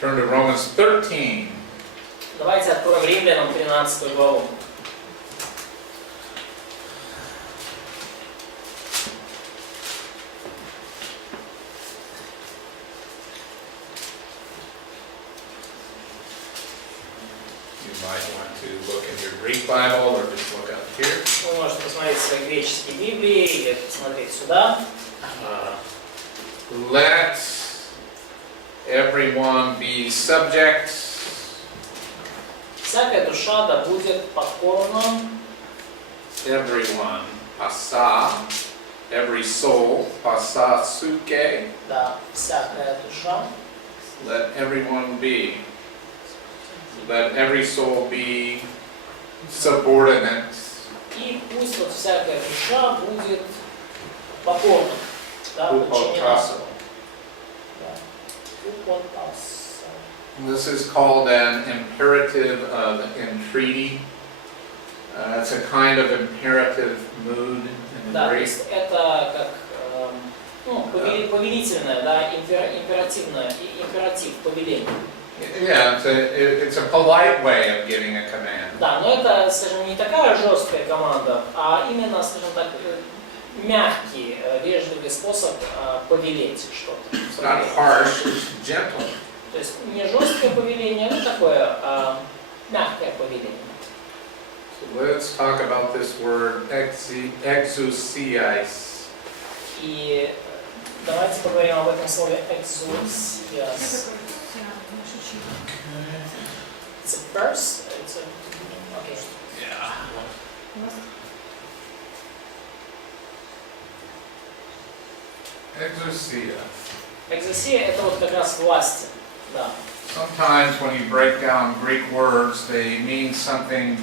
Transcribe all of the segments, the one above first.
Turn to Romans 13. Давайте откроем Римлянам 13 главу. You might want to look in your Greek Bible or just look up here. Вы можете посмотреть свои греческие Библии или посмотреть сюда. Let everyone be subject. Всякая душа да будет покорна. Everyone, pasa. Every soul, pasa suke. Да, всякая душа. Let everyone be. Let every soul be subordinate. И пусть вот всякая душа будет покорна. Да, подчинена. Да. This is called an imperative of entreaty. It's a kind of imperative mood in Да, то Greek. есть это как повелительное, да, императивное, императив, повеление. Yeah, it's a polite way of giving a command. Да, но это, скажем, не такая жесткая команда, а именно, скажем так, мягкий, вежливый способ повелеть что-то. It's not harsh, it's gentle. То есть не жесткое повеление, но такое мягкое повеление. So let's talk about this word exousias. И давайте поговорим об этом слове exousias. It's a verse. It's a okay. Yeah. Exousia. Exousia это вот как раз власти. Да. Sometimes when you break down Greek words, they mean something.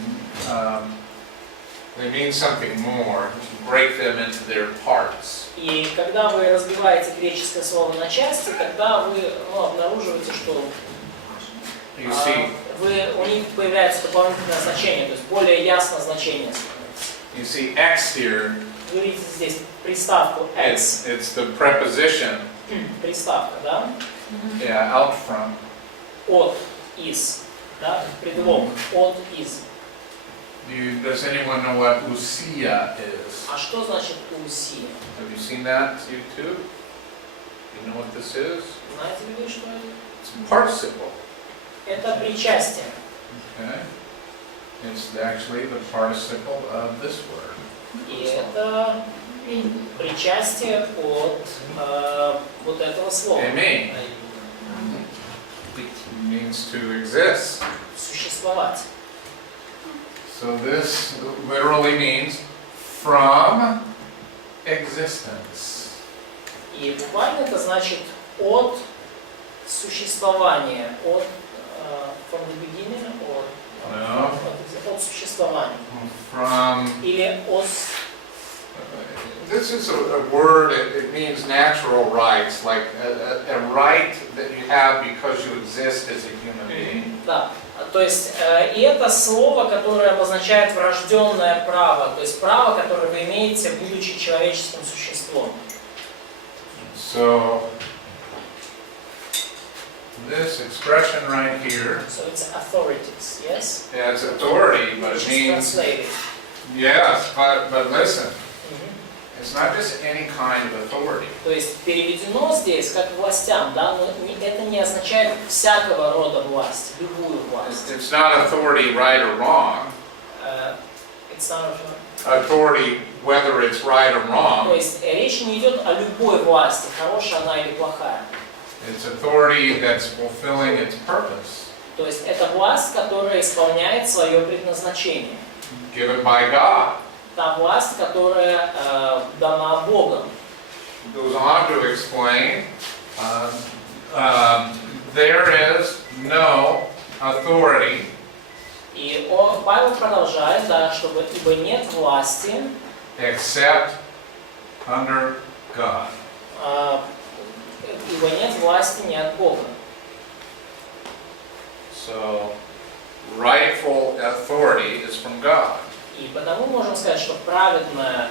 They mean something more. You break them into their parts. И когда вы разбиваете греческое слово на части, тогда вы обнаруживаете, что You see, у них появляется дополнительное значение, то есть более ясно значение становится. you see X here. Вы видите здесь приставку x. It's the preposition. Приставка, да? Yeah, out from. От, из, да? Предлог, от, из. Does anyone know what ousia is? А что значит уси? Have you seen that, you too? You know what this is? Знаете ли вы, что это? It's a participle. Это причастие. Okay. It's actually the participle of this word. И это причастие от вот этого слова. Amen. It means to exist. Существовать. So this literally means from existence. И буквально это значит от существования, от from the beginning, от существования. From. Или от. This is a word. It means natural rights, like a right that you have because you exist as a human being. Да. То есть, и это слово, которое обозначает врожденное право, то есть право, которое вы имеете, будучи человеческим существом. So, this expression right here. So it's authorities, yes? Yeah, it's authority, but it means. Yes, but listen. It's not just any kind of authority. То есть переведено здесь как властям, да, но это не означает всякого рода власть, любую власть. It's not authority right or wrong. It's not authority whether it's right or wrong. То есть речь не идет о любой власти, хорошая она или плохая. It's authority that's fulfilling its purpose. То есть это власть, которая исполняет свое предназначение. Given by God. Та власть, которая дана Богом. Goes on to explain, there is no authority. И Павел продолжает, да, чтобы ибо нет власти, except under God. Ибо нет власти не от Бога. So, rightful authority is from God. И потому можем сказать, что праведная,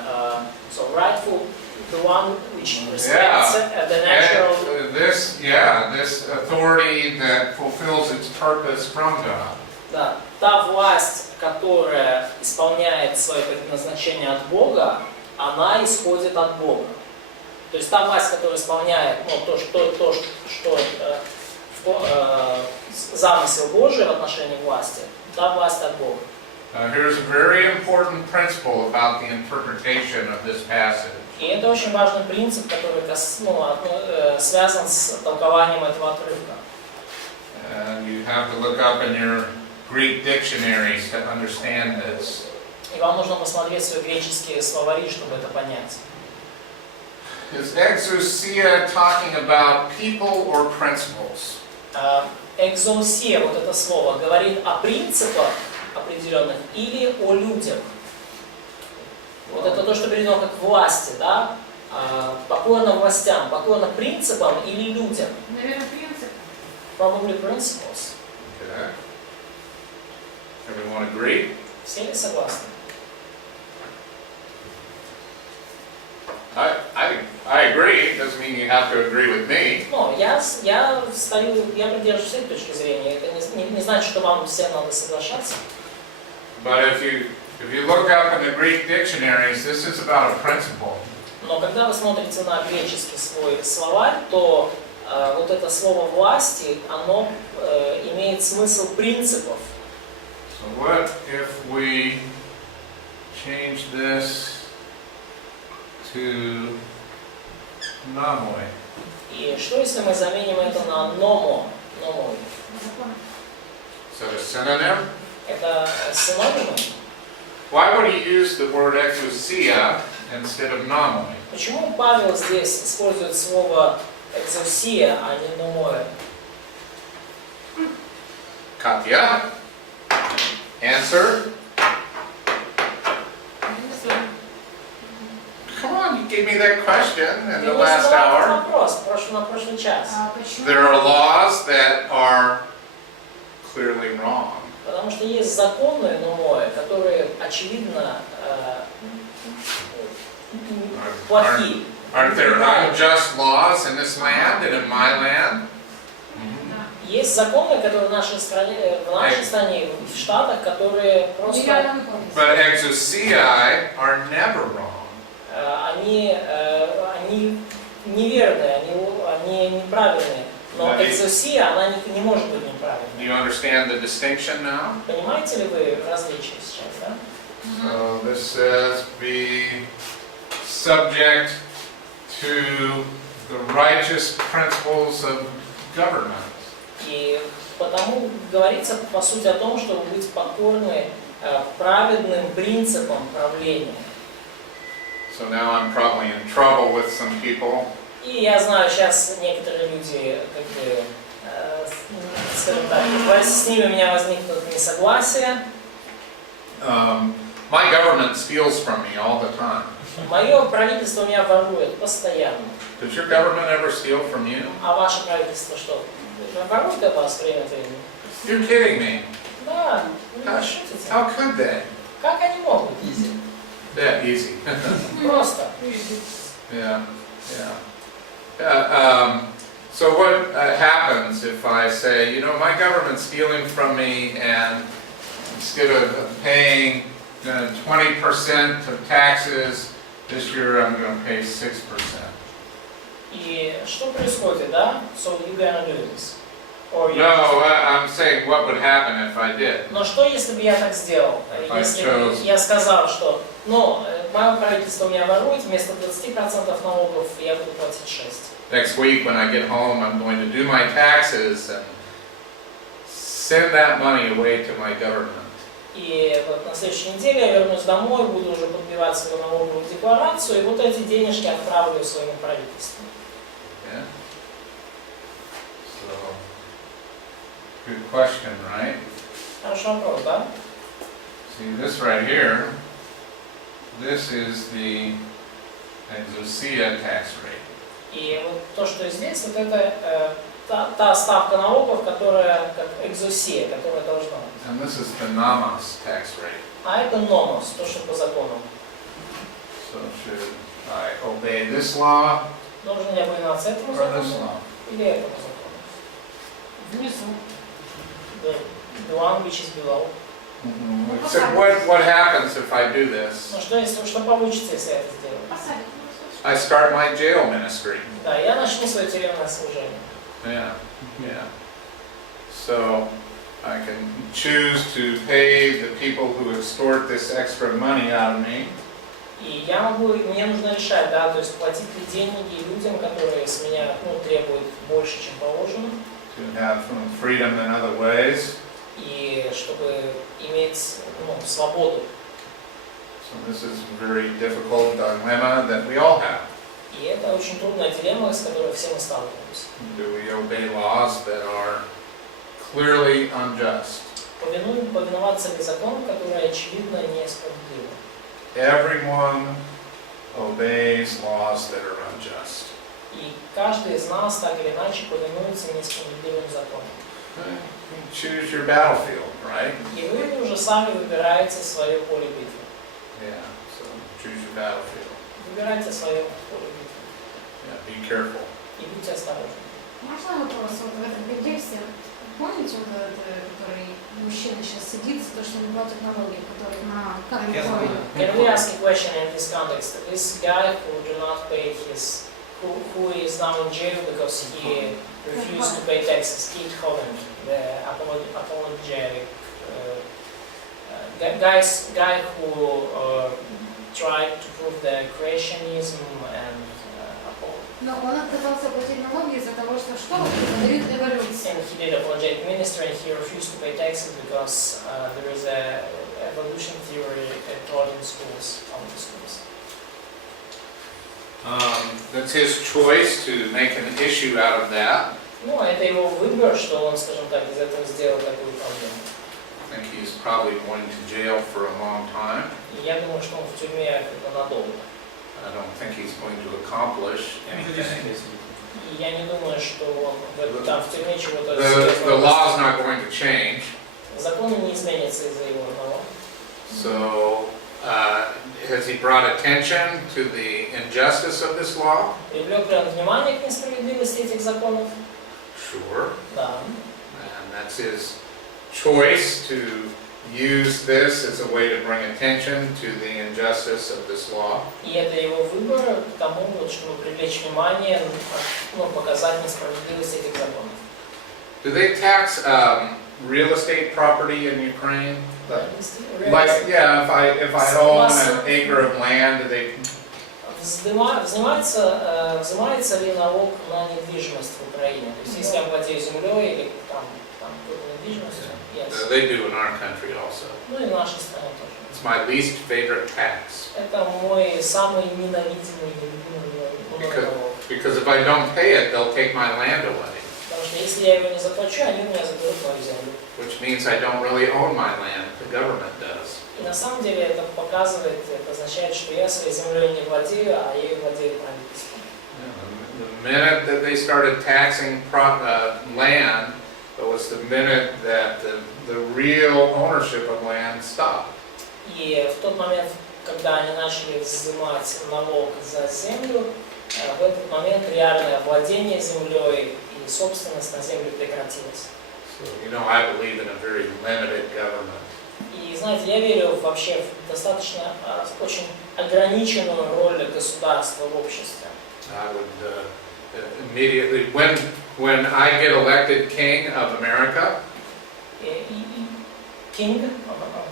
so rightful, the one which respects the natural this authority that fulfills its purpose from God. Да, та власть, которая исполняет свое предназначение от Бога, она исходит от Бога. То есть та власть, которая исполняет замысел Божий в отношении власти, та власть от Бога. Here's a very important principle about the interpretation of this passage. И это очень важный принцип, который связан с толкованием этого отрывка. You have to look up in your Greek dictionaries to understand this. И вам нужно посмотреть свои греческие словари, чтобы это понять. Is exousia talking about people or principles? Экзоусия, вот это слово, говорит о принципах определенных или о людях. Вот это то, что переведено как власти, да? Покорно властям, покорно принципам или людям. Наверное, принцип. Probably principles. Okay. Everyone agree? Все ли согласны? I agree. It doesn't mean you have to agree with me. Ну, я придерживаюсь этой точки зрения. Это не значит, что вам всем надо соглашаться. But if you look up in the Greek dictionaries, this is about a principle. Но когда вы смотрите на греческий свой словарь, то вот это слово власти, оно имеет смысл принципов. So what if we change this to nomoi? И что если мы заменим это на номо? Номой? Is that a synonym? Это синонимы? Why would he use the word exousia instead of nomoi? Почему Павел здесь использует слово экзаусия, а не номоя? Katya? Answer? Come on, you gave me that question in the last hour. Вопрос на прошлый час. There are laws that are clearly wrong. Потому что есть законы номоя, которые очевидно плохие. Aren't there unjust laws in this land and in my land? Есть законы, которые в нашей стране, и в Штатах, которые просто... But exousiae are never wrong. Они неверные, они неправильные. Но экзаусия, она не может быть неправильной. Do you understand the distinction now? Понимаете ли вы различия сейчас, да? So this says be subject to the righteous principles of government. И потому говорится по сути о том, чтобы быть покорны праведным принципам правления. So now I'm probably in trouble with some people. И я знаю, сейчас некоторые люди, скажем так, с ними у меня возникнут несогласия. My government steals from me all the time. Мое правительство меня ворует постоянно. Does your government ever steal from you? А ваше правительство что? Ворует от вас время от времени? You're kidding me. Да, вы не шутите. How could they? Как они могут? That easy. Просто. Yeah. So what happens if I say, you know, my government's stealing from me, and instead of paying 20% of taxes, this year I'm going to pay 6%. И что происходит, да? So you gonna do this? Or you... No, I'm saying what would happen if I did. Но что если бы я так сделал? Если бы я сказал, что, мое правительство меня ворует, вместо 20% налогов я буду платить 6%. Next week when I get home, I'm going to do my taxes and send that money away to my government. И вот на следующей неделе я вернусь домой, буду уже подбивать свою налоговую декларацию, и вот эти денежки отправлю своему правительству. Yeah. So, good question, right? Хороший вопрос, да? See, this right here, this is the exousia tax rate. И вот то, что здесь, вот это та ставка налогов, которая как экзаусия, которая должна быть. And this is the nomos tax rate. А это номос, то, что по закону. So should I obey this law Должен я повиноваться этому or this закону law? Или этому закону? Внизу. The one which is below. So what happens if I do this? Ну что получится, если я это сделаю? Посадят. I start my jail ministry. Да, я начну свое тюремное служение. Yeah. So I can choose to pay the people who extort this extra money out of me. И мне нужно решать, да, то есть платить ли деньги людям, которые с меня, требуют больше, чем положено. To have freedom in other ways. И чтобы иметь, свободу. So this is a very difficult dilemma that we all have. И это очень трудная дилемма, с которой все мы сталкиваемся. Do we obey laws that are clearly unjust? Повиноваться ли законам, которые очевидно несправедливы? Everyone obeys laws that are unjust. И каждый из нас так или иначе повинуется несправедливым законам. You choose your battlefield, right? И вы уже сами выбираете свое поле битвы. Yeah, so choose your battlefield. Выбирайте свое поле битвы. Yeah, be careful. И будьте осторожны. Можно вопрос? Вот в этом библействе, помните, вот этот, который мужчина сейчас сидит за то, что не платит налоги, который на Can we ask a question in this context? This guy who do not pay his, who is now in jail because he refused to pay taxes, Keith Holland, the apologetic guy who tried to prove the creationism and Но он отказался платить налоги из-за того, что преподают эволюцию. and he did apologetic ministry and he refused to pay taxes because there is a evolution theory taught in schools, public schools. That's his choice to make an issue out of that. Ну, это его выбор, что он, скажем так, из этого сделал такую проблему. I think he's probably going to jail for a long time. И я думаю, что он в тюрьме надолго. I don't think he's going to accomplish anything. И я не думаю, что он там в тюрьме чего-то The law is not going to change. Законы не изменятся из-за его одного. So, has he brought attention to the injustice of this law? Привлек ли он внимание к несправедливости этих законов? Sure. Да. And that's his choice to use this as a way to bring attention to the injustice of this law. И это его выбор к тому, чтобы привлечь внимание, показать несправедливость этих законов. Do they tax real estate property in Ukraine? Like, yeah, if I own an acre of land, do they? Взимается ли налог на недвижимость в Украине? То есть, если я владею землей или там какой-то недвижимостью, yes. They do in our country also. Ну и в нашей стране тоже. It's my least favorite tax. Это мой самый ненавидимый, нелюбимый налог. Because if I don't pay it, they'll take my land away. Потому что если я его не заплачу, они у меня заберут мою землю. Which means I don't really own my land. The government does. И на самом деле это показывает, это означает, что я своей землей не владею, а ею владеет правительство. The minute that they started taxing land, it was the minute that the real ownership of land stopped. И в тот момент, когда они начали взимать налог за землю, в этот момент реальное владение землей и собственность на землю прекратилась. So, I believe in a very limited government. И знаете, я верю вообще в достаточно очень ограниченную роль государства в обществе. I would immediately, when I get elected king of America. King?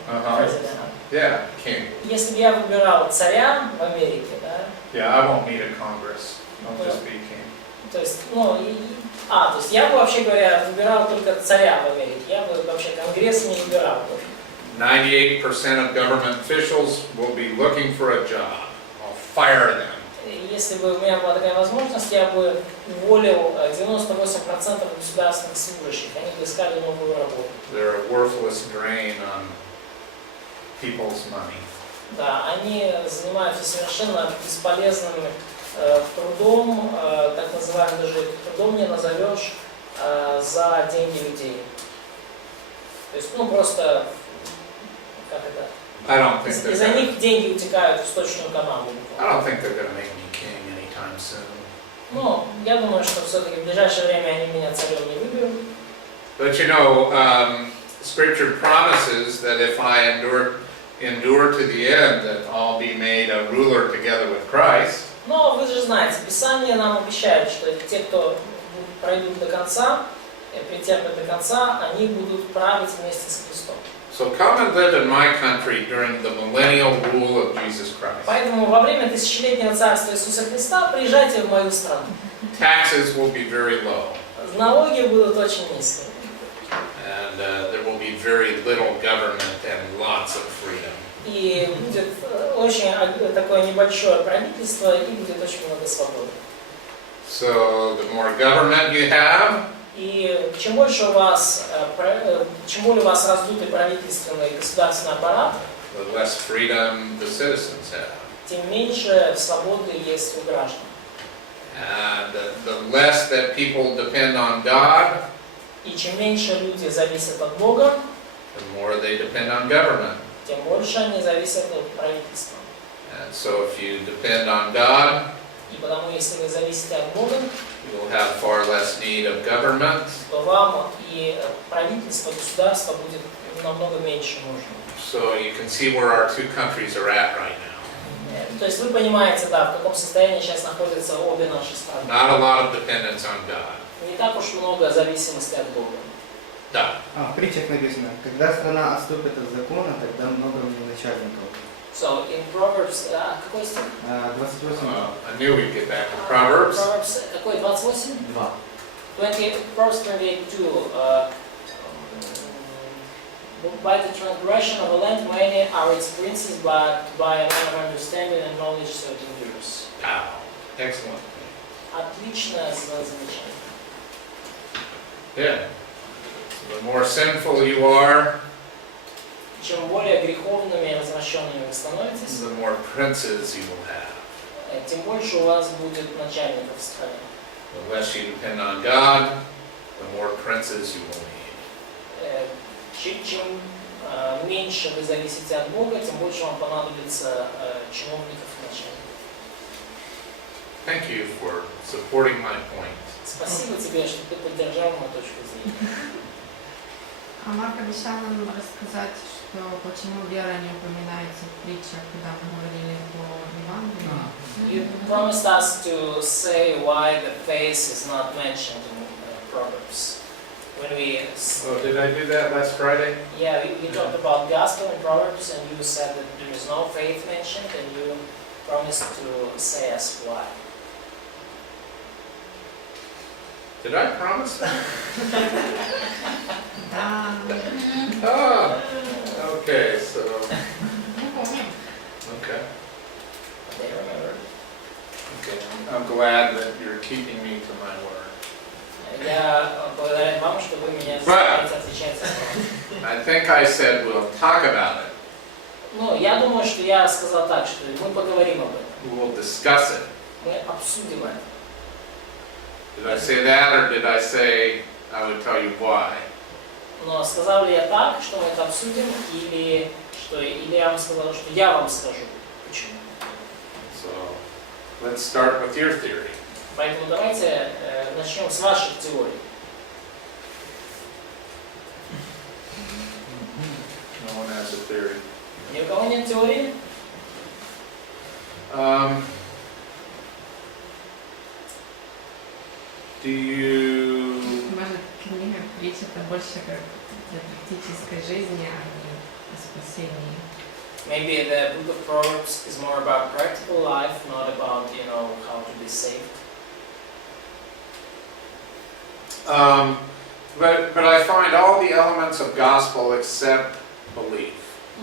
President. Yeah, king. Если бы я выбирал царя в Америке, да? Yeah, I won't need a Congress. I'll just be king. То есть, то есть я бы, вообще говоря, выбирал только царя в Америке. Я бы вообще Конгресс не выбирал. 98% of government officials will be looking for a job. I'll fire them. Если бы у меня была такая возможность, я бы уволил 98% государственных служащих. Они бы искали новую работу. They're a worthless drain on people's money. Да, они занимаются совершенно бесполезным трудом, так называемым даже трудом не назовешь, за деньги людей. То есть, просто, как это? Из-за них деньги утекают в сточную канаву. I don't think they're going to make me king anytime soon. Но я думаю, что все-таки в ближайшее время они меня царем не выберут. But you know, Scripture promises that if I endure to the end, that I'll be made a ruler together with Christ. Но вы же знаете, Писание нам обещает, что те, кто пройдут до конца, претерпят до конца, они будут править вместе с Христом. So come and live in my country during the millennial rule of Jesus Christ. Поэтому во время тысячелетнего царства Иисуса Христа приезжайте в мою страну. Taxes will be very low. Налоги будут очень низкие. And there will be very little government and lots of freedom. И будет очень такое небольшое правительство, и будет очень много свободы. So the more government you have, И чем больше у вас, чем более у вас раздутый правительственный и государственный аппарат, the less freedom the citizens have. тем меньше свободы есть у граждан. And the less that people depend on God, И чем меньше люди зависят от Бога, the more they depend on government. тем больше они зависят от правительства. And so if you depend on God, И потому, если вы зависите от Бога, you will have far less need of government. то вам и правительство, государство будет намного меньше нужно. So you can see where our two countries are at right now. То есть вы понимаете, да, в каком состоянии сейчас находятся обе наши страны. Not a lot of dependence on God. Не так уж много зависимости от Бога. Да. В притчах написано, когда страна отступит от закона, тогда много мне начальников. So in Proverbs, какой стих? 28. I knew we'd get back to Proverbs. Proverbs, какой, 28? 2. 20, Proverbs 28:2. By the transgression of a land many are its princes, but by a man of understanding and knowledge so it endures. Wow. Excellent. Отличное замечание. Yeah. So the more sinful you are, Чем более греховными и развращенными вы становитесь, the more princes you will have. тем больше у вас будет начальников в стране. The less you depend on God, the more princes you will need. Чем меньше вы зависите от Бога, тем больше вам понадобится чиновников и начальников. Thank you for supporting my point. Спасибо тебе, что ты поддержал мою точку зрения. А Марк обещал нам рассказать, что почему вера не упоминается в притчах, когда мы говорили о Евангелии. You promised us to say why the faith is not mentioned in Proverbs. When we, Oh, did I do that last Friday? yeah, we talked about gospel in Proverbs, and you said that there is no faith mentioned, and you promised to say us why. Did I promise that? Да. Oh, okay, so, Не помню. okay. They remember. Okay. I'm glad that you're keeping me to my word. Я благодарен вам, что вы меня заставляете отвечать за слова. I think I said we'll talk about it. Ну, я думаю, что я сказал так, что мы поговорим об этом. We'll discuss it. Мы обсудим это. Did I say that, or did I say I would tell you why? Но сказал ли я так, что мы это обсудим, или я вам сказал, что я вам скажу, почему. So, let's start with your theory. Поэтому давайте начнем с ваших теорий. No one has a theory. Ни у кого нет теории? Do you... Может, книга притч это больше как для практической жизни, а не о спасении. Maybe the book of Proverbs is more about practical life, not about, how to be saved. But I find all the elements of gospel except belief.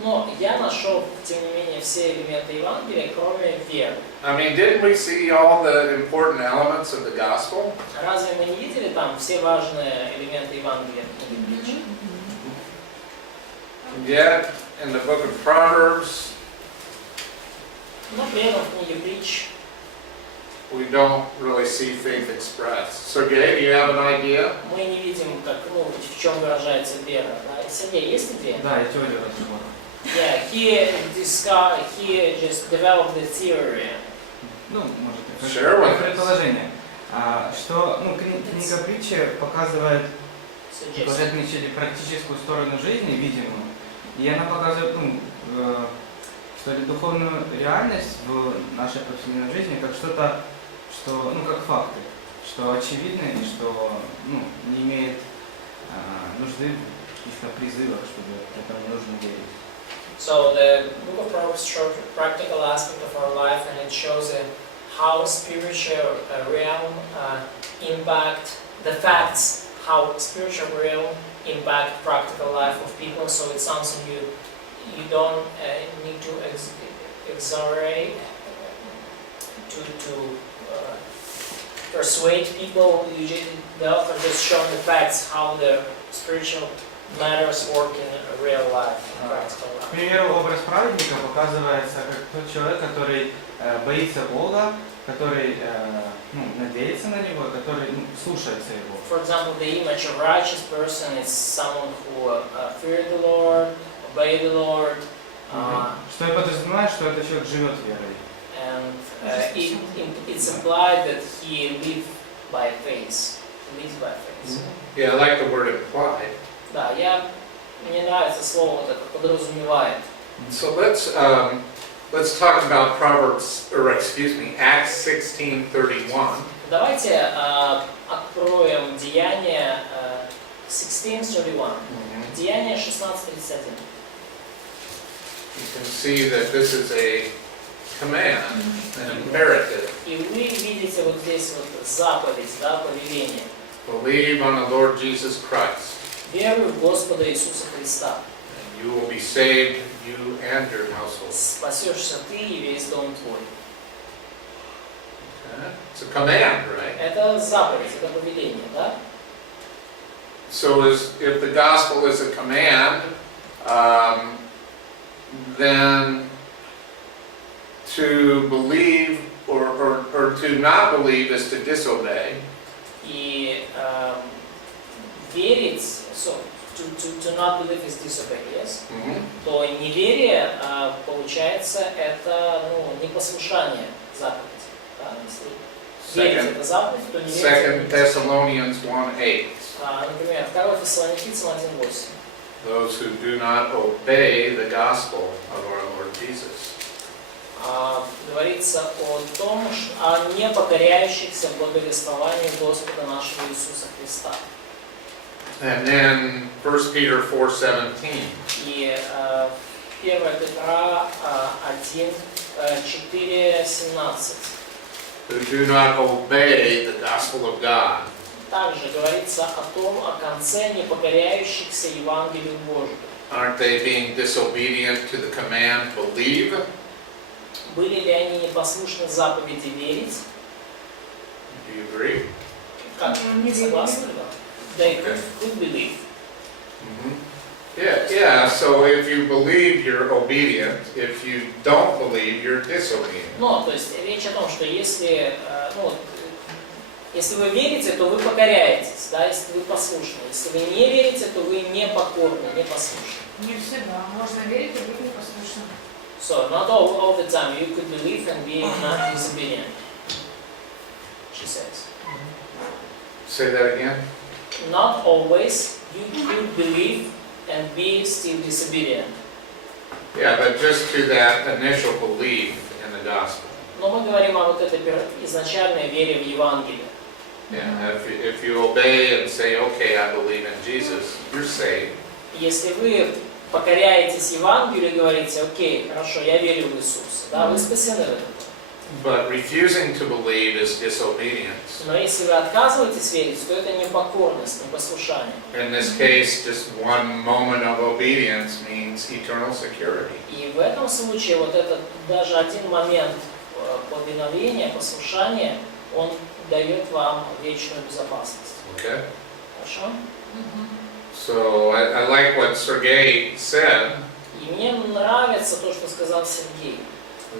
Но я нашел, тем не менее, все элементы Евангелия, кроме веры. I mean, didn't we see all the important elements of the gospel? Разве мы не видели там все важные элементы Евангелия в книге притч? Yet, in the book of Proverbs, Но при этом в книге притч we don't really see faith expressed. Sergey, do you have an idea? мы не видим, как, в чем выражается вера. Да? Сергей, есть идея? Да, я теорию разработал. Yeah, he just developed the theory. Ну, может, Sure, как with us. предположение. Что книга притчи показывает, Suggestion. уже отмечали, практическую сторону жизни, видимую, и она показывает, что ли, духовную реальность в нашей повседневной жизни как что-то, что, как факты, что очевидно и что, не имеет нужды в каких-то призывах, чтобы этому нужно верить. So the book of Proverbs shows a practical aspect of our life, and it shows how spiritual realm impact the facts, how spiritual realm impact practical life of people. So it's something you don't need to exaggerate to persuade people. The author just shows the facts how the spiritual matters work in real life, in practical life. К примеру, образ праведника показывается как тот человек, который боится Бога, который надеется на Него, который слушается Его. For example, the image of righteous person is someone who feared the Lord, obeyed the Lord, Что я подразумеваю, что этот человек живет верой. and it's implied that he lives by faith. Lives by faith. Yeah, I like the word implied. Да, мне нравится слово вот это, подразумевает. So let's talk about Acts 16:31. Давайте откроем Деяния 16:31. Деяния 16:31. You can see that this is a command, an imperative. И вы видите вот здесь вот заповедь, повеление. Believe on the Lord Jesus Christ, Веруй в Господа Иисуса Христа. and you will be saved, you and your household. Спасешься ты и весь дом твой. Okay? It's a command, right? Это заповедь, это повеление, да? So if the gospel is a command, then to believe or to not believe is to disobey. И верить, so to not believe is disobey, yes? То неверие, получается, это непослушание заповеди. Да? Если верить это заповедь, то не верить. 2 Thessalonians 1:8. Например, 2 Фессалоникийцам 1:8. Those who do not obey the gospel of our Lord Jesus. Говорится о том, о непокоряющихся благовествованию Господа нашего Иисуса Христа. And then 1 Peter 4:17. И 1 Петра 1:4-17. Who do not obey the gospel of God. Также говорится о том, о конце непокоряющихся Евангелию Божию. Aren't they being disobedient to the command, believe? Были ли они непослушны заповеди верить? Do you agree? Как? Согласны ли? They could believe. Yeah, so if you believe, you're obedient. If you don't believe, you're disobedient. Но, то есть речь о том, что если вы верите, то вы покоряетесь, да, если вы послушны. Если вы не верите, то вы непокорны, непослушны. Не всегда. Можно верить и быть непослушным. So, not all the time you could believe and be not disobedient, she says. Say that again. Not always you could believe and be still disobedient. Yeah, but just to that initial belief in the gospel. Но мы говорим о вот этой изначальной вере в Евангелие. Yeah, if you obey and say, okay, I believe in Jesus, you're saved. Если вы покоряетесь Евангелию и говорите, окей, хорошо, я верю в Иисуса, да, вы спасены. But refusing to believe is disobedience. Но если вы отказываетесь верить, то это непокорность, непослушание. In this case, just one moment of obedience means eternal security. И в этом случае вот этот даже один момент повиновения, послушания, он дает вам вечную безопасность. Okay? Хорошо? So I like what Sergei said, И мне нравится то, что сказал Сергей,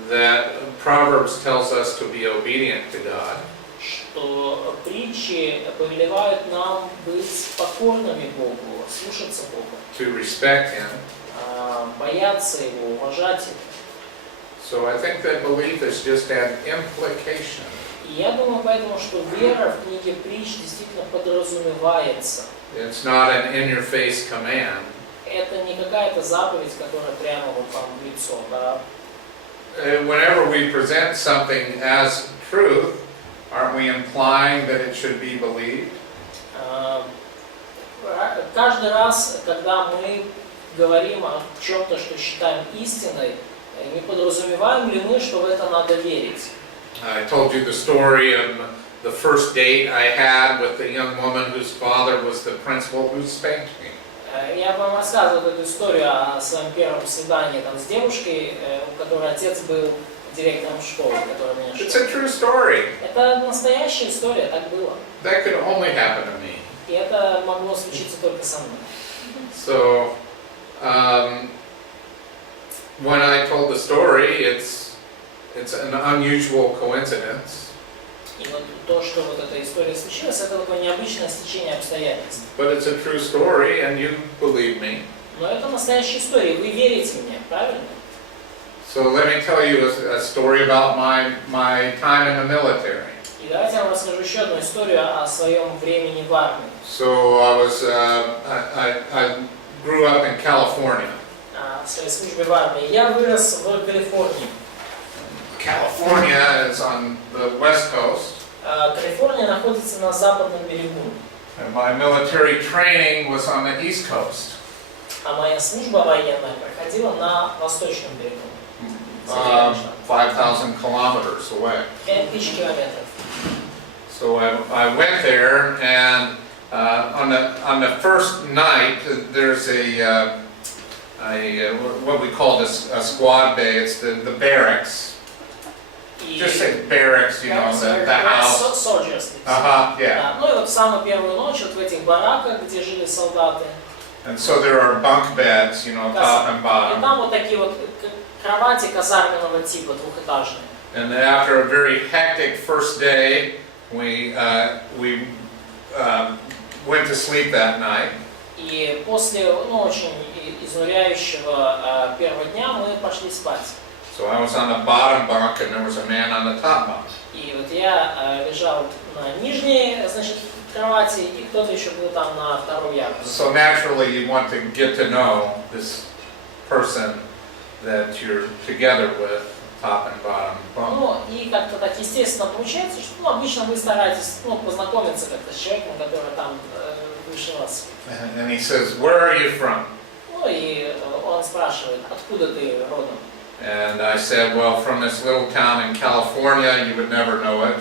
that Proverbs tells us to be obedient to God. что притчи повелевают нам быть покорными Богу, слушаться Бога, To respect Him. Бояться Его, уважать Его. So I think that belief is just an implication. И я думаю поэтому, что вера в книге притч действительно подразумевается. It's not an in-your-face command. Это не какая-то заповедь, которая прямо вот вам в лицо, да. Whenever we present something as truth, aren't we implying that it should be believed? Каждый раз, когда мы говорим о чем-то, что считаем истиной, не подразумеваем ли мы, что в это надо верить? I told you the story of the first date I had with the young woman whose father was the principal who spanked me. Я вам рассказывал эту историю о своем первом свидании там, с девушкой, у которой отец был директором школы, которая меня It's школа. a true story. Это настоящая история, так было. That could only happen to me. И это могло случиться только со мной. So, when I told the story, it's an unusual coincidence, И вот то, что вот эта история случилась, это такое необычное стечение обстоятельств. but it's a true story, and you believe me. Но это настоящая история, вы верите мне, правильно? So let me tell you a story about my time in the military. И давайте я вам расскажу еще одну историю о своем времени в армии. So I grew up in California. В своей службе в армии. Я вырос в Калифорнии. California is on the west coast, Калифорния находится на западном берегу, and my military training was on the east coast. а моя служба военная проходила на восточном берегу. 5,000 kilometers away. 5000 километров. So I went there, and on the first night there's what we call a squad bay. It's the barracks. И Just say barracks, you know, the house. Soldiers. Yeah. Да. Ну и вот в самую первую ночь вот в этих бараках, где жили солдаты. And so there are bunk beds, you know, top and И bottom. там вот такие вот кровати казарменного типа, двухэтажные. And after a very hectic first day, we went to sleep that night. И после очень изнуряющего первого дня мы пошли спать. So I was on the bottom bunk, and there was a man on the top bunk. И вот я лежал на нижней, значит, кровати, и кто-то еще был там на втором ярусе. So naturally, you want to get to know this person that you're together with, top and bottom bunk. Ну, и как-то так естественно получается, что обычно вы стараетесь познакомиться как-то с человеком, который там выше вас. And he says, "Where are you from?" Ну, и он спрашивает, откуда ты родом? And I said, "Well, from this little town in California, you would never know it."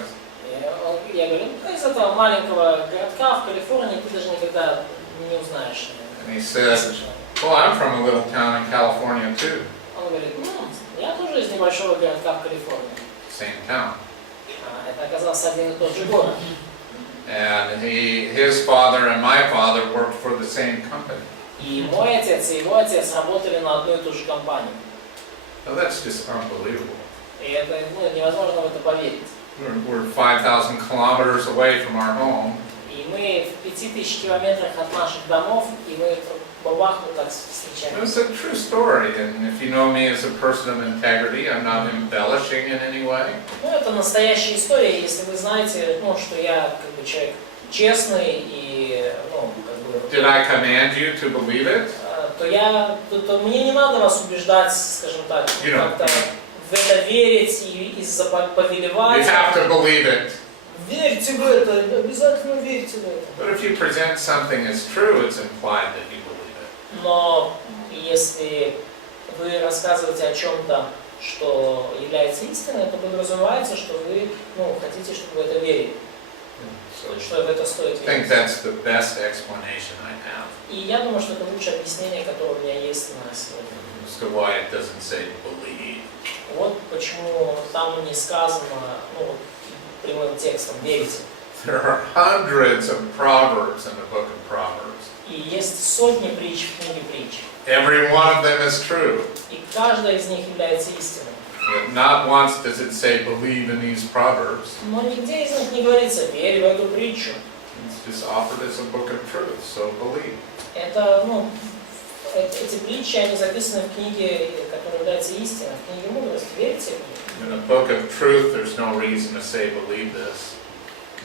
Я говорю, ну, из этого маленького городка в Калифорнии ты даже никогда не узнаешь. And he said, "Well, I'm from a little town in California too." Он говорит, я тоже из небольшого городка в Калифорнии. Same town. Это оказался один и тот же город. And his father and my father worked for the same company. И мой отец, и его отец работали на одну и ту же компанию. Well, that's just unbelievable. И это невозможно в это поверить. We're 5,000 kilometers away from our home. И мы в 5000 километрах от наших домов, и мы бабах вот так встречаемся. It's a true story, and if you know me as a person of integrity, I'm not embellishing in any way. Ну, это настоящая история, если вы знаете, что я как бы человек честный и, как бы... Did I command you to believe it? то мне не надо вас убеждать, скажем так, как-то в это верить и повелевать. You have to believe it. Верьте в это, обязательно верьте в это. But if you present something as true, it's implied that you believe it. Но если вы рассказываете о чем-то, что является истиной, то подразумевается, что вы хотите, чтобы в это верили. Что в это стоит I think верить. that's the best explanation I have И я думаю, что это лучшее объяснение, которое у меня есть на сегодня. as to why it doesn't say believe. Вот почему там не сказано, прямым текстом, верите. There are hundreds of proverbs in the book of Proverbs. И есть сотни притч в книге притч. Every one of them is true. И каждая из них является истиной. Yet not once does it say believe in these proverbs. Но нигде из них не говорится «верь в эту притчу». It's just offered as a book of truth, so believe. Это, эти притчи, они записаны в книге, которая является истиной, в книге мудрости. Верьте в них. In a book of truth, there's no reason to say believe this.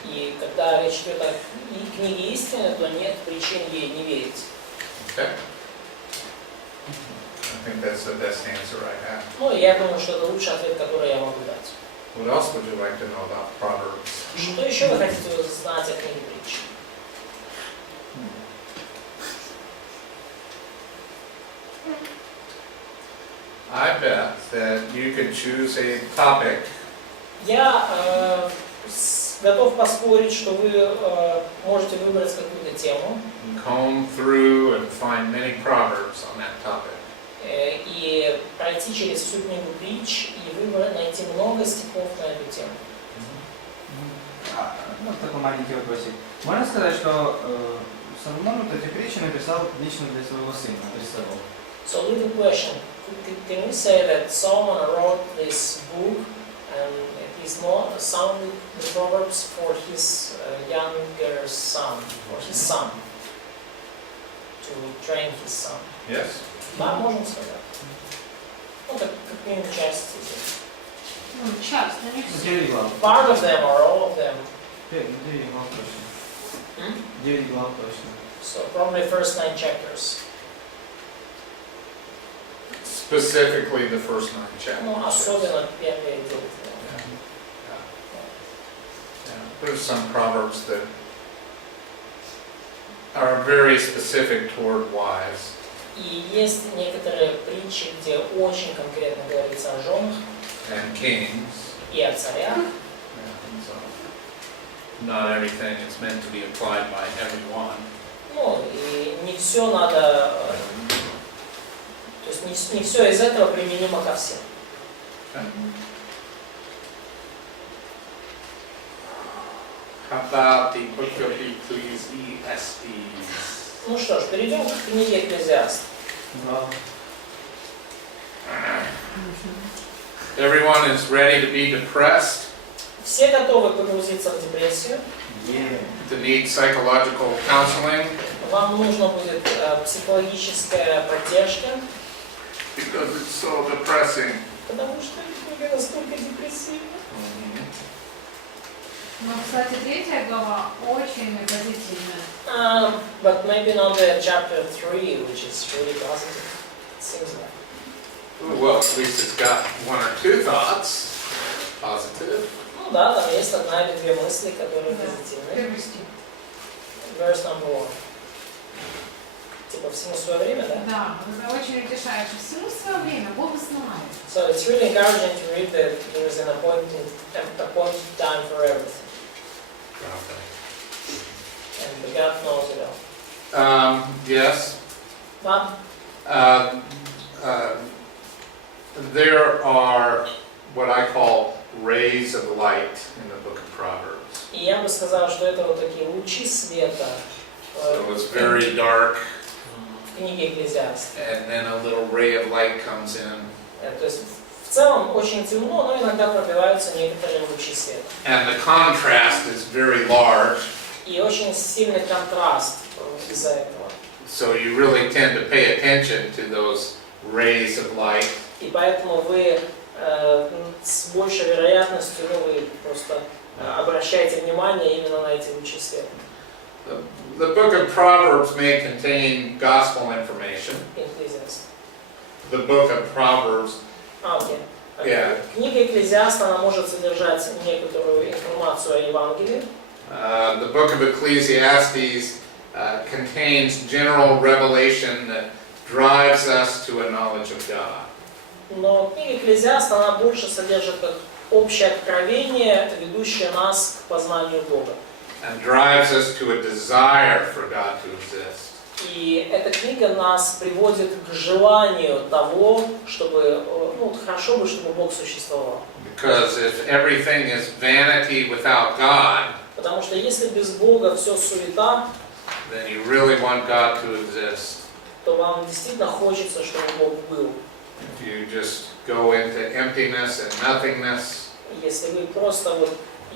И когда речь идет о книге истины, то нет причин ей не верить. Okay? I think that's the best answer I have. Ну, я думаю, что это лучший ответ, который я могу дать. What else would you like to know about Proverbs? Что еще вы хотите знать о книге притч? I bet that you could choose a topic Я готов поспорить, что вы можете выбрать какую-то тему and comb through and find many proverbs on that topic. И пройти через всю книгу притч и выбрать, найти много стихов на эту тему. Ну, такой маленький вопросик. Можно сказать, что Соломон вот эти притчи написал лично для своего сына, для своего? So little question. Can we say that Solomon wrote this book and he's not some the proverbs for his younger son, or his son, to train his son? Yes? Да, можем сказать. Ну, как минимум часть. Ну, часто, не Ну, все. 9 глав. Part of them or all of them. 9 глав точно. Hmm? 9 глав точно. So probably first 9 chapters. Specifically the first 9 chapters. Ну, особенно первые 9. There's some proverbs that are very specific toward wives. И есть некоторые притчи, где очень конкретно говорится о женах And kings. и о царях. And so not everything is meant to be applied by everyone. Ну, и не все надо, то есть не все из этого применимо ко всем. How about the book of Ecclesiastes? Ну что ж, перейдем к книге Экклезиаст. Да. Everyone is ready to be depressed, Все готовы погрузиться в депрессию. to need psychological counseling, Вам нужна будет психологическая поддержка, because it's so depressing. потому что книга настолько депрессивна. Но, кстати, 3 глава очень позитивная. But maybe not the chapter 3, which is really positive. It seems like. Well, at least it's got 1 or 2 thoughts, positive. Ну да, там есть одна или две мысли, которые позитивные. Первый стих. Verse number 1. Типа всему свое время, да? Да, это очень утешает, что всему свое время, Бог знает. So it's really encouraging to read that there is an appointed time for everything. And God knows it all. Yes. But There are what I call rays of light in the book of Proverbs. и я бы сказал, что это вот такие лучи света So it's very dark, в книге Экклезиаст. and then a little ray of light comes in, То есть в целом очень темно, но иногда пробиваются некоторые лучи света. and the contrast is very large. И очень сильный контраст из-за этого. So you really tend to pay attention to those rays of light. И поэтому вы с большей вероятностью вы просто обращаете внимание именно на эти лучи света. The book of Proverbs may contain gospel information. Экклезиаст. The book of Proverbs, Окей. Yeah. Книга Экклезиаста, она может содержать некоторую информацию о Евангелии. the book of Ecclesiastes contains general revelation that drives us to a knowledge of God. Но книга Экклезиаста, она больше содержит как общее откровение, ведущее нас к познанию Бога. And drives us to a desire for God to exist. И эта книга нас приводит к желанию того, чтобы, ну, хорошо бы, чтобы Бог существовал. Because if everything is vanity without God, Потому что если без Бога все суета, then you really want God to exist. то вам действительно хочется, чтобы Бог был. If you just go into emptiness and nothingness, Если вы просто вот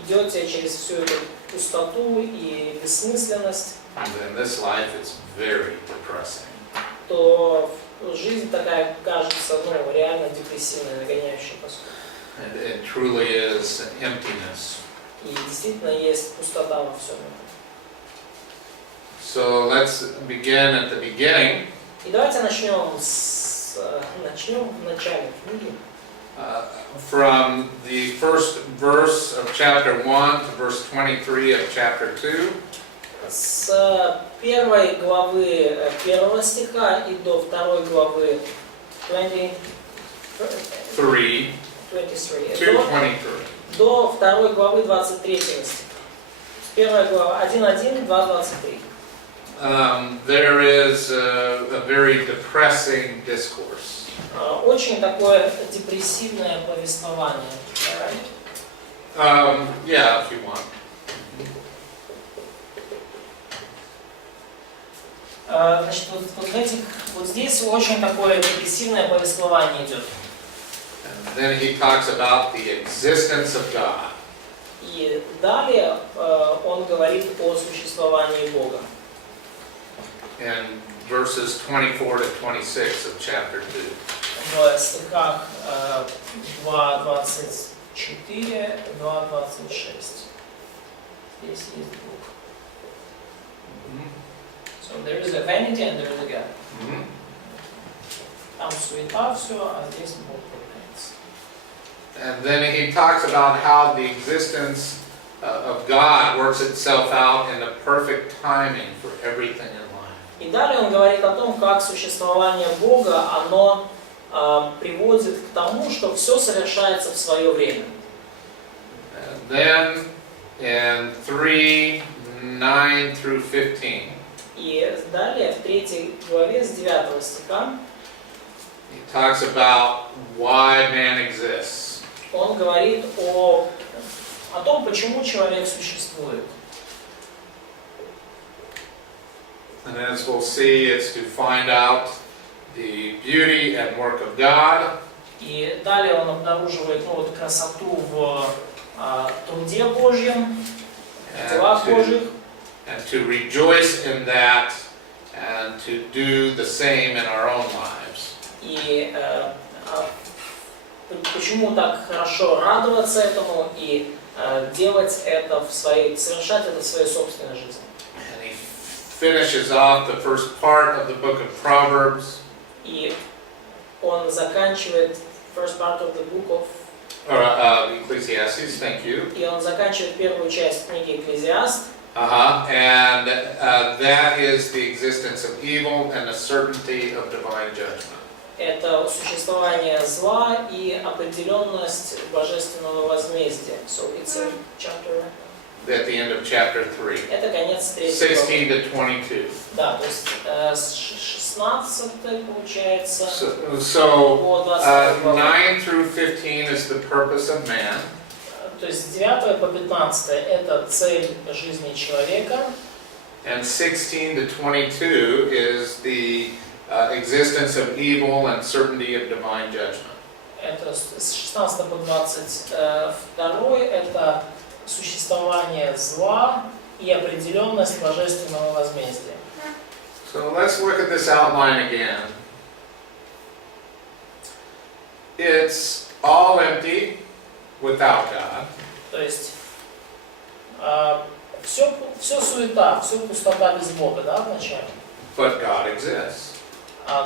идете через всю эту пустоту и бессмысленность, then this life is very depressing. то жизнь такая кажется, ну, реально депрессивной, нагоняющей по сути. It truly is emptiness. И действительно есть пустота во всем этом. So let's begin at the beginning. И давайте начнем в начале книги. From the first verse of chapter 1 to verse 23 of chapter 2. С первой главы первого стиха и до второй главы 23. 2:23. До второй главы 23 стиха. Первая глава 1:1, 2:23. There is a very depressing discourse. Очень такое депрессивное повествование. Yeah, if you want. Значит, вот здесь очень такое депрессивное повествование идет. And then he talks about the existence of God. И далее он говорит о существовании Бога. In verses 24 to 26 of chapter 2. В стихах 2:24, 2:26. Здесь есть Бог. So there is a vanity and there is a God. Там суета все, а здесь Бог появляется. And then he talks about how the existence of God works itself out in the perfect timing for everything in life. И далее он говорит о том, как существование Бога, оно приводит к тому, что все совершается в свое время. And then in 3:9 through 15. И далее в 3 главе с 9 стиха He talks about why man exists. он говорит о том, почему человек существует. And as we'll see, it's to find out the beauty and work of God. И далее он обнаруживает красоту в труде Божьем, в делах Божьих. And to rejoice in that and to do the same in our own lives. И почему так хорошо радоваться этому и делать это совершать это в своей собственной жизни. And he finishes off the first part of the book of Proverbs. И он заканчивает first part of the book of Ecclesiastes, thank you. И он заканчивает первую часть книги Экклезиаст. And that is the existence of evil and the certainty of divine judgment. Это существование зла и определенность божественного возмездия. So it's a chapter. At the end of chapter 3. Это конец 3 главы. 16 to 22. Да, то есть с 16 получается So по 20 главу. 9 through 15 is the purpose of man. То есть с 9 по 15 это цель жизни человека. And 16 to 22 is the existence of evil and certainty of divine judgment. Это с 16 по 22 это существование зла и определенность божественного возмездия. So let's look at this outline again. It's all empty without God. То есть все суета, все пустота без Бога, да, вначале. But God exists.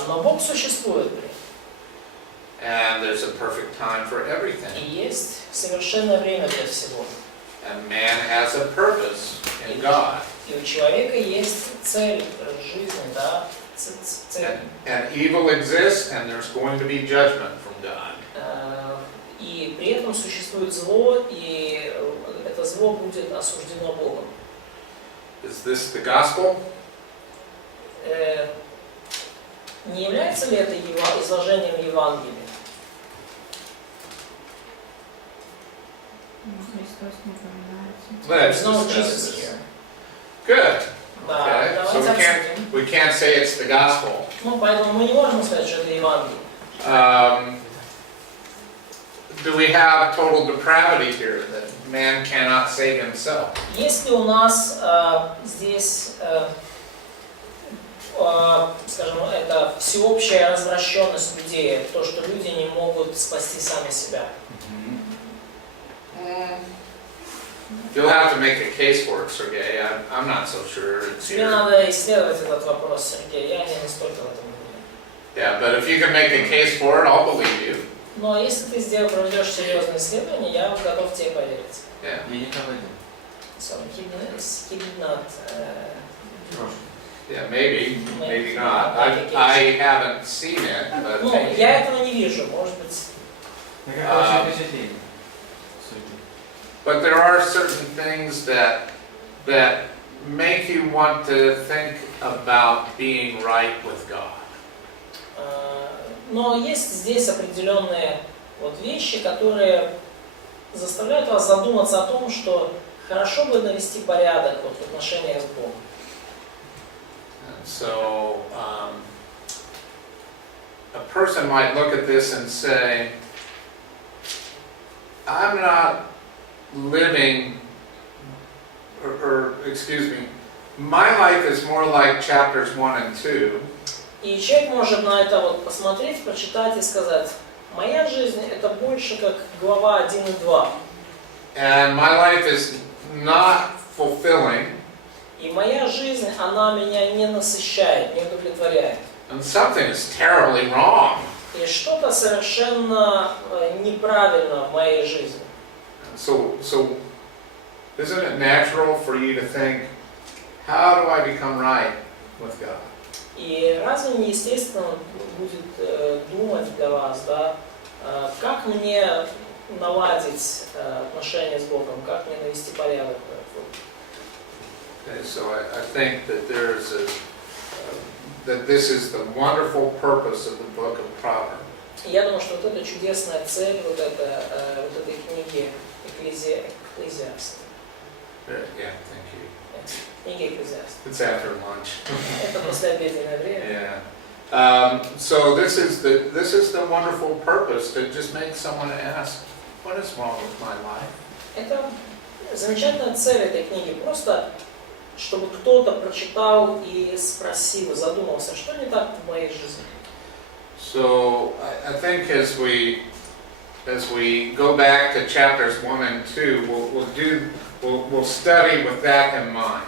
Но Бог существует. And there's a perfect time for everything. И есть совершенное время для всего. And man has a purpose in God. И у человека есть цель жизни, да, цель. And evil exists, and there's going to be judgment from God. И при этом существует зло, и это зло будет осуждено Богом. Is this the gospel? Не является ли это изложением Евангелия? Христос не упоминается. Let's There's no discuss Jesus this. here. Good. Да, Okay. So давайте обсудим. we can't say it's the gospel. Ну, поэтому мы не можем сказать, что это Евангелие. Do we have total depravity here, that man cannot save himself? Есть ли у нас здесь, скажем, это всеобщая развращенность людей, то, что люди не могут спасти сами себя? You'll have to make a case for it, Sergey. I'm not so sure. It's Тебе here. надо исследовать этот вопрос, Сергей, я не настолько в этом уверен. Yeah, but if you can make a case for it, I'll believe you. Но если ты проведешь серьезное исследование, я готов тебе поверить. Yeah. Я не проводил. So he did not. Прошлый. Yeah, maybe Maybe not. not. I haven't seen it, but Ну, maybe. я этого не вижу, может быть. Я как общее впечатление. Судя. But there are certain things that make you want to think about being right with God. Но есть здесь определенные вот вещи, которые заставляют вас задуматься о том, что хорошо бы навести порядок вот в отношениях с Богом. And so a person might look at this and say, I'm not living, or excuse me, my life is more like chapters 1 and 2. И человек может на это вот посмотреть, прочитать и сказать, моя жизнь это больше как глава 1 и 2. And my life is not fulfilling. И моя жизнь, она меня не насыщает, не удовлетворяет. And something is terribly wrong. И что-то совершенно неправильно в моей жизни. So isn't it natural for you to think, how do I become right with God? И разве не естественно будет думать для вас, да, как мне наладить отношения с Богом, как мне навести порядок? Okay, so I think that that this is the wonderful purpose of the book of Proverbs. И я думаю, что вот это чудесная цель вот этой книги Экклезиаст. Yeah, thank you. Книги Экклезиаст. It's after lunch. Это послеобеденное время. Yeah. So this is the wonderful purpose to just make someone ask, what is wrong with my life? Это замечательная цель этой книги. Просто чтобы кто-то прочитал и спросил, задумался, что не так в моей жизни. So I think as we go back to chapters 1 and 2, we'll study with that in mind.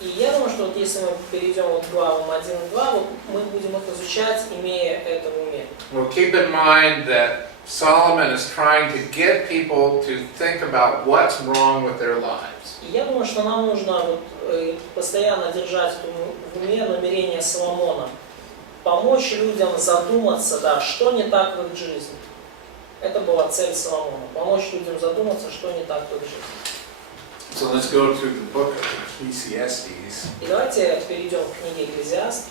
И я думаю, что вот если мы перейдем вот к главам 1 и 2, вот мы будем их изучать, имея это в уме. Well, keep in mind that Solomon is trying to get people to think about what's wrong with their lives. И я думаю, что нам нужно вот, постоянно держать в уме намерение Соломона, помочь людям задуматься, да, что не так в их жизни. Это была цель Соломона, помочь людям задуматься, что не так в их жизни. So let's go to the book of Ecclesiastes. И давайте перейдем к книге Экклезиаст.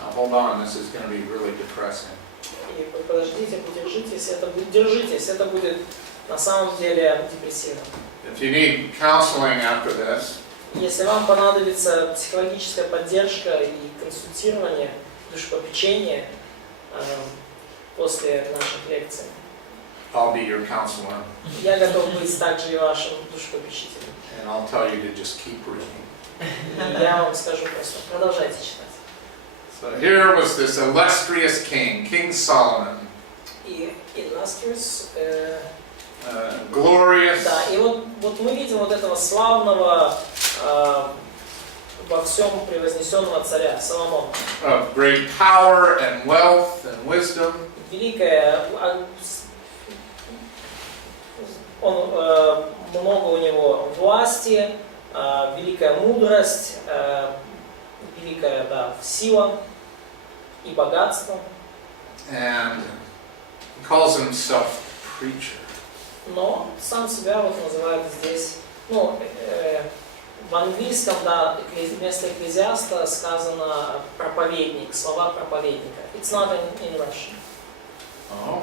Now hold on, this is going to be really depressing. И подождите, держитесь, это будет на самом деле депрессивно. If you need counseling after this, Если вам понадобится психологическая поддержка и консультирование, душепопечение после наших лекций, I'll be your counselor, я готов быть также и вашим душепопечителем. and I'll tell you to just keep reading. И я вам скажу просто, продолжайте читать. So here was this illustrious king, King Solomon, И illustrious, glorious, да, и вот мы видим вот этого славного, во всем превознесенного царя Соломона. of great power and wealth and wisdom. Великая, много у него власти, великая мудрость, великая, да, сила и богатство. And he calls himself preacher. Но сам себя вот называет здесь, ну, в английском, да, вместо экклезиаста сказано проповедник, слова проповедника. It's not in Russian. Oh,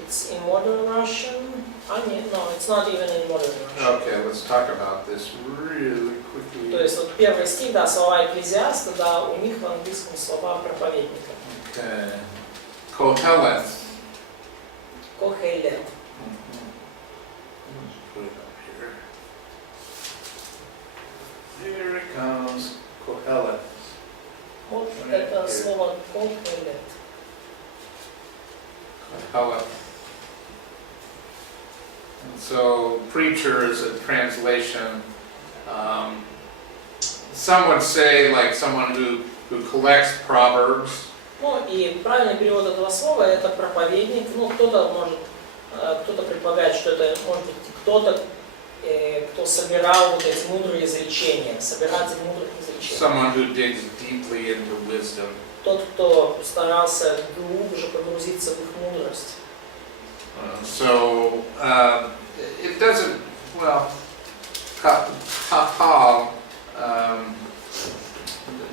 It's in modern Russian. No, it's not even in modern Russian. okay, let's talk about this really quickly. То есть вот первый стих, да, слова экклезиаста, да, у них в английском слова проповедника. Okay. Kohelet. Кохелет. Put it up here. Here it comes. poet. And so preacher is a translation. Some would say like someone who collects proverbs. Ну и правильный перевод этого слова это проповедник. Ну кто-то может, кто-то предполагает, что это может быть кто-то, кто собирал вот эти мудрые изречения, собиратель мудрых изречений. Someone who digs deeply into wisdom. Тот, кто старался глубже погрузиться в их мудрость. So it doesn't, well, kahal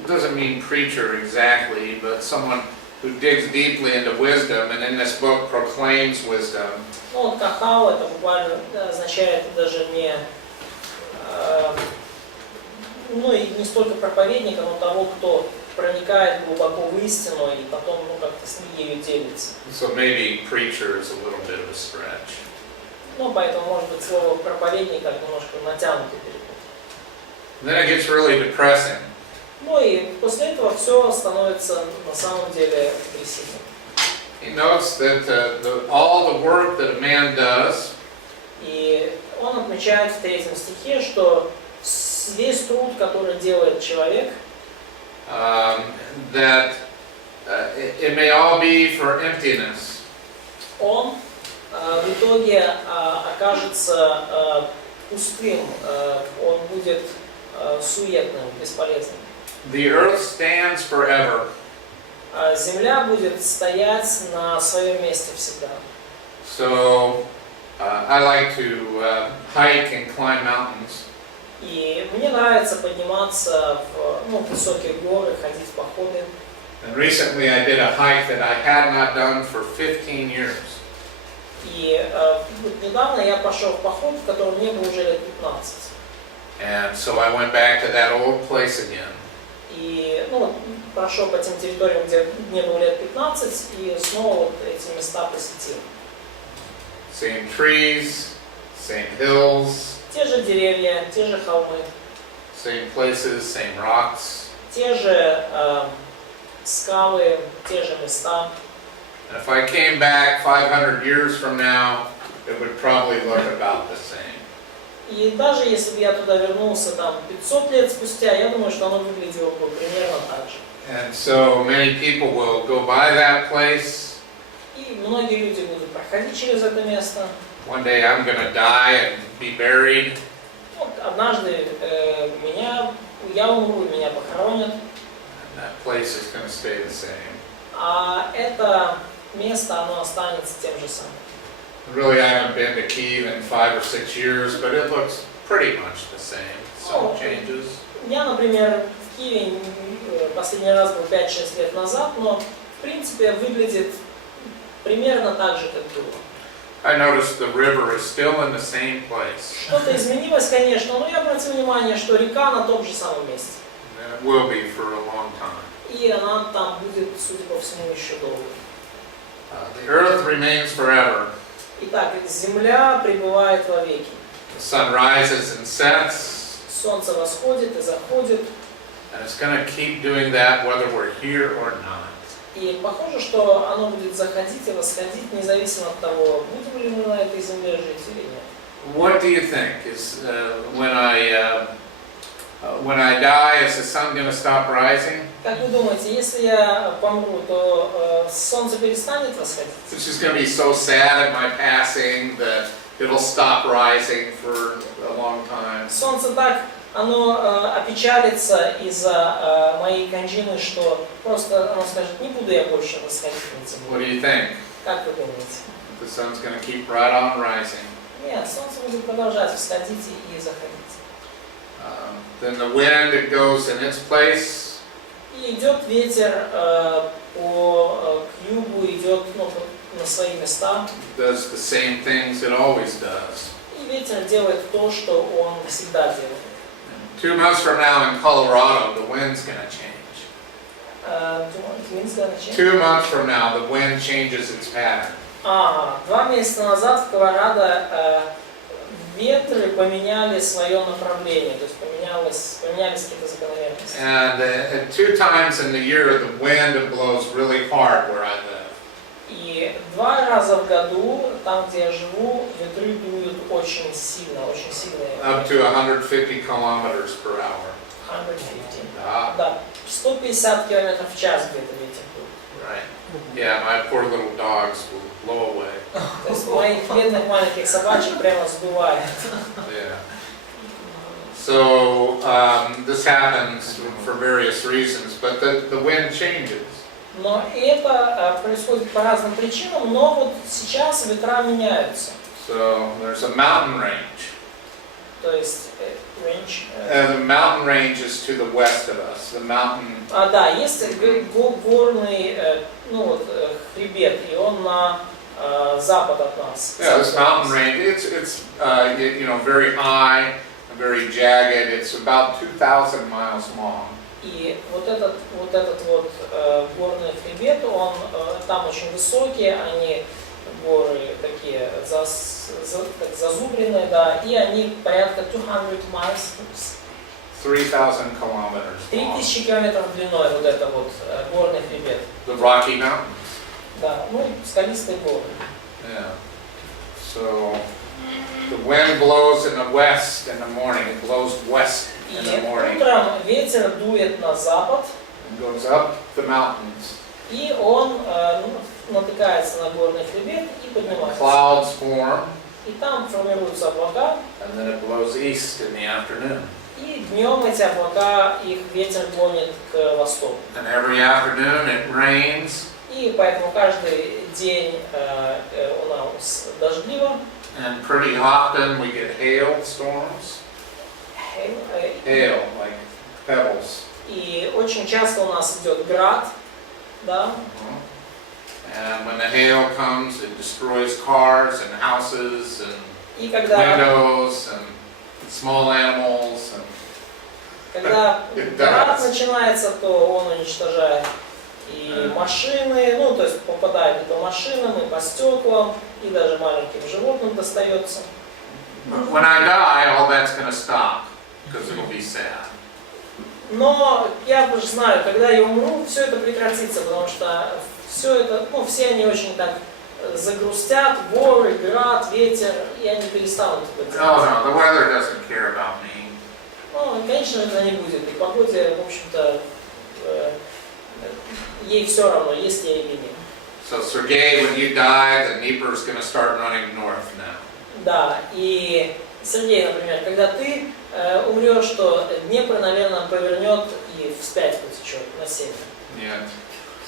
doesn't mean preacher exactly, but someone who digs deeply into wisdom and in this book proclaims wisdom. Ну вот кахал это буквально означает даже не, ну и не столько проповедника, но того, кто проникает глубоко в истину и потом ну как-то с ней ею делится. So maybe preacher is a little bit of a stretch. Ну поэтому может быть слово проповедник как немножко натянутый перевод. Then it gets really depressing. Ну и после этого все становится на самом деле депрессивным. He notes that all the work that a man does, И он отмечает в 3 стихе, что весь труд, который делает человек, that it may all be for emptiness. он в итоге окажется пустым, он будет суетным, бесполезным. The earth stands forever. Земля будет стоять на своем месте всегда. So I like to hike and climb mountains. И мне нравится подниматься в высокие горы, ходить в походы. And recently I did a hike that I had not done for 15 years. И вот недавно я пошел в поход, в котором мне было уже лет 15. And so I went back to that old place again. И прошел по тем территориям, где мне было лет 15, и снова вот эти места посетил. Same trees, same hills, Те же деревья, те же холмы, same places, same rocks. те же скалы, те же места. And if I came back 500 years from now, it would probably look about the same. И даже если бы я туда вернулся 500 лет спустя, я думаю, что оно выглядело бы примерно так же. And so many people will go by that place. И многие люди будут проходить через это место. One day I'm going to die and be buried. Вот однажды я умру, и меня похоронят. And that place is going to stay the same. А это место, оно останется тем же самым. Really, I haven't been to Kiev in 5 or 6 years, but it looks pretty much the same. Some changes. Я, например, в Киеве последний раз был 5-6 лет назад, но в принципе выглядит примерно так же, как было. I noticed the river is still in the same place. Что-то изменилось, конечно, но я обратил внимание, что река на том же самом месте. And it will be for a long time. И она там будет, судя по всему, еще долго. The earth remains forever. Итак, земля пребывает вовеки. The sun rises and sets, Солнце восходит и заходит. and it's going to keep doing that whether we're here or not. И похоже, что оно будет заходить и восходить, независимо от того, будем ли мы на этой земле жить или нет. What do you think? Is when I die, is the sun going to stop rising? Как вы думаете, если я помру, то солнце перестанет восходить? It's just going to be so sad at my passing that it'll stop rising for a long time. Солнце так, оно опечалится из-за моей кончины, что просто оно скажет, не буду я больше восходить над землей. What do you think? Как вы думаете? The sun's going to keep right on rising. Нет, солнце будет продолжать восходить и заходить. Then the wind, it goes in its place. И идет ветер к югу, идет на свои места. Does the same things it always does. И ветер делает то, что он всегда делает. 2 months from now in Colorado, the wind's going to change. 2 months from now, the wind changes its pattern. 2 месяца назад в Колорадо ветры поменяли свое направление, то есть поменялись какие-то закономерности. And 2 times in the year, the wind blows really hard where I live. И 2 раза в году, там, где я живу, ветры дуют очень сильно, очень сильные. Up to 150 kilometers per hour. 150. Ah, Да, 150 километров в час где-то ветер дует. right. Yeah, my poor little dogs will blow away. То есть моих бедных маленьких собачек прямо сдувает. Yeah. So this happens for various reasons, but the wind changes. Но это происходит по разным причинам, но вот сейчас ветра меняются. So there's a mountain range. То есть range. The mountain range is to the west of us. The mountain. Да, есть горный, ну вот хребет, и он на запад от нас. Yeah, this mountain range. It's you know, very high, very jagged. It's about 2,000 miles long. И вот этот горный хребет, он там очень высокие, они горы такие как зазубренные, да, и они порядка 200 miles, 3,000 kilometers long. 3000 километров длиной вот это вот горный хребет. The Rocky Mountains. Да, ну скалистые горы. Yeah. So the wind blows in the west in the morning. It blows west in the И morning. утром ветер дует на запад, It goes up the mountains. и он натыкается на горный хребет и поднимается. Clouds form, И там формируются облака, and then it blows east in the afternoon. и днем эти облака, их ветер гонит к востоку. And every afternoon it rains, И поэтому каждый день у нас дождливо. and pretty often we get hailstorms. Hail, like pebbles. И очень часто у нас идет град, да. And when the hail comes, it destroys cars and houses and И когда windows and small animals. град does. начинается, то он уничтожает и машины, ну то есть попадает и по машинам, и по стеклам, и даже маленьким животным достается. But when I die, all that's going to stop because it'll be sad. Но я уже знаю, когда я умру, все это прекратится, потому что все это, ну, все они очень так загрустят, горы, град, ветер, и они перестанут это делать. No, no, the weather doesn't care about me. Ну, конечно, это не будет. И погоде, в общем-то, ей все равно, есть я или нет. So Sergey, when you die, the Dnieper's going to start running north now. Да, и Сергей, например, когда ты умрешь, то Днепр, наверное, повернет и вспять потечет на север. Yeah,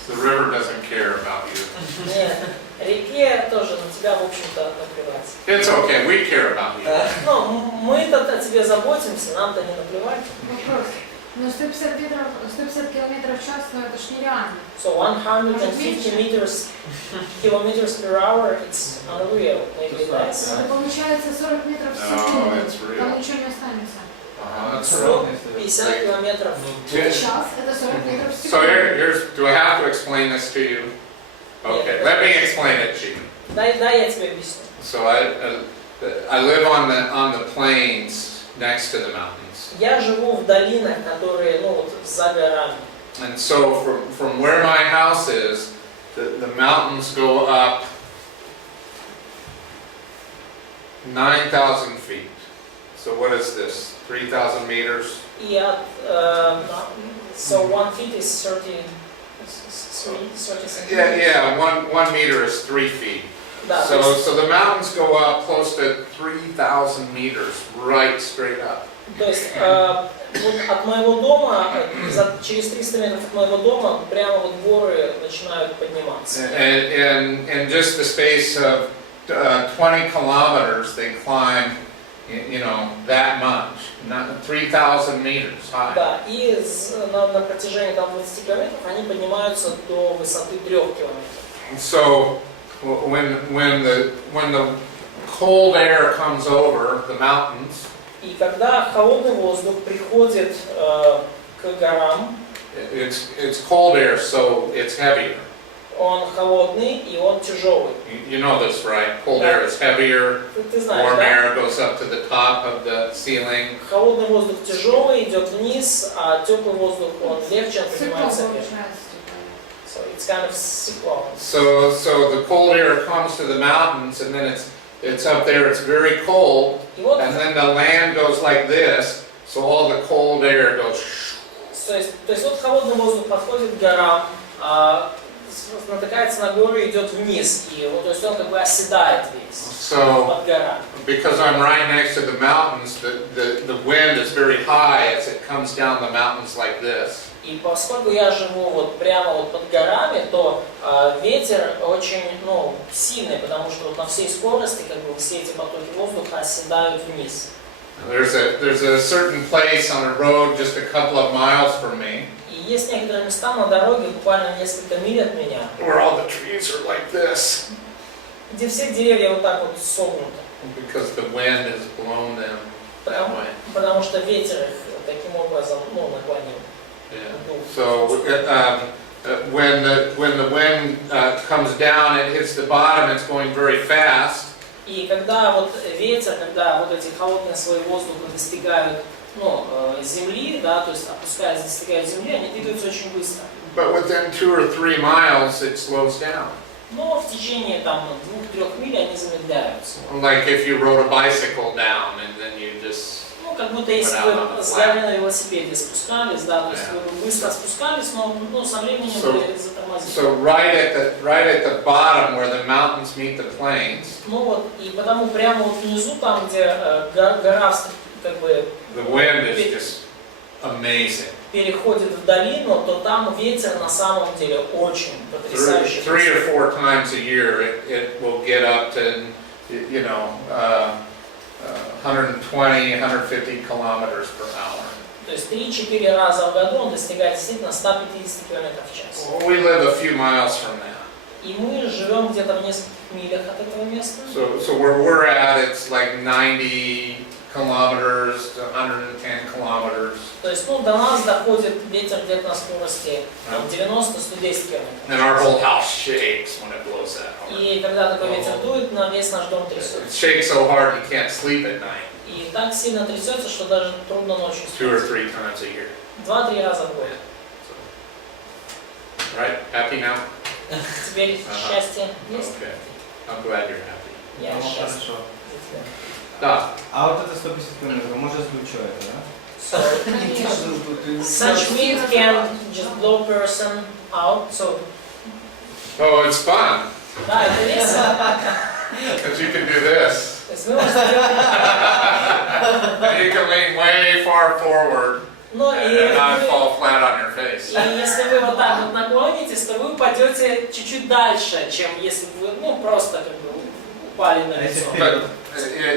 the river doesn't care about you. Нет, реке тоже на тебя, в общем-то, наплевать. It's okay, we care about you. Но мы-то о тебе заботимся, нам-то не наплевать. Вопрос. Ну 150 километров в час, ну это ж нереально. So 150 kilometers per hour, it's unreal, maybe less. Это получается 40 метров в No, секунду. it's real. Там ничего не останется. That's real. 50 километров. В час это 40 метров в So секунду. here's, do I have to explain this to you? Okay, let me explain it to you. Дай я тебе объясню. So I live on the plains next to the mountains. Я живу в долинах, которые, ну вот, за горами. And so from where my house is, the mountains go up 9,000 feet. So what is this? 3,000 meters? И от, so 1 feet is 30 centimeters. Yeah, 1 meter is 3 feet. Да, то есть, So the mountains go up close to 3,000 meters, right straight up. то есть вот от моего дома, через 300 метров от моего дома, прямо вот горы начинают подниматься. And in just the space of 20 kilometers, they climb, you know, that much, not 3,000 meters high. Да, и на протяжении там 20 километров они поднимаются до высоты 3 километров. So when the cold air comes over the mountains, И когда холодный воздух приходит к горам, it's cold air, so it's heavier. он холодный и он тяжелый. You know this, right? Cold air is heavier. Ты знаешь, Warm да? air goes up to the top of the ceiling. Холодный воздух тяжелый, идет вниз, а теплый воздух он легче, он Тепло поднимается вверх. получается. So it's kind of cyclone. So the cold air comes to the mountains, and then it's up there, it's very cold, И вот, and then the land goes like this, so all the cold air goes. то есть вот холодный воздух подходит к горам, натыкается на гору и идет вниз, и вот, то есть он как бы оседает весь So под горами. because I'm right next to the mountains, the wind is very high as it comes down the mountains like this. И поскольку я живу вот прямо вот под горами, то ветер очень сильный, потому что вот на всей скорости как бы все эти потоки воздуха оседают вниз. There's a certain place on a road just a couple of miles from me И есть некоторые места на дороге, буквально несколько миль от меня, where all the trees are like this где все деревья вот так вот согнуты, because the wind has blown them that way. потому что ветер их таким образом наклонил. Yeah. So when the wind comes down, it hits the bottom. It's going very fast. И когда вот ветер, когда вот эти холодные слои воздуха достигают земли, да, то есть опускаясь, достигают земли, они двигаются очень быстро. But within 2 or 3 miles, it slows down. Но в течение там 2-3 миль они замедляются. Like if you rode a bicycle down and then you just. Как будто если вы с горы на велосипеде спускались, да, то есть вы быстро спускались, но со временем вы затормозили. So right at the bottom where the mountains meet the plains. И потому прямо вот внизу, там где гора как бы the wind is just amazing. Переходит в долину, то там ветер на самом деле очень потрясающий. 3 or 4 times a year it will get up to 120, 150 kilometers per hour. То есть 3-4 раза в году он достигает действительно 150 км в час. We live a few miles from that. И мы живем где-то в нескольких милях от этого места. So where we're at, it's like 90 kilometers to 110 kilometers. То есть, до нас доходит ветер где-то на скорости 90-110 км. And our whole house shakes when it blows that hard. И когда такой ветер дует, на весь наш дом трясется. It shakes so hard you can't sleep at night. И так сильно трясется, что даже трудно ночью спать. 2 or 3 times a year. 2-3 раза в год. Right? Happy now? Теперь счастье есть? Okay. I'm glad you're happy. Я счастлив. Хорошо. Да. А вот это 150 километров, может сдуть человека, да? So, such wind can just blow person out. So, Oh, it's fun. да, это весело. Because you can do this. То есть вы можете делать. And you can lean way far forward and not И fall flat on your face. если вы вот так вот наклонитесь, то вы упадете чуть-чуть дальше, чем если бы вы просто как бы упали на лицо. But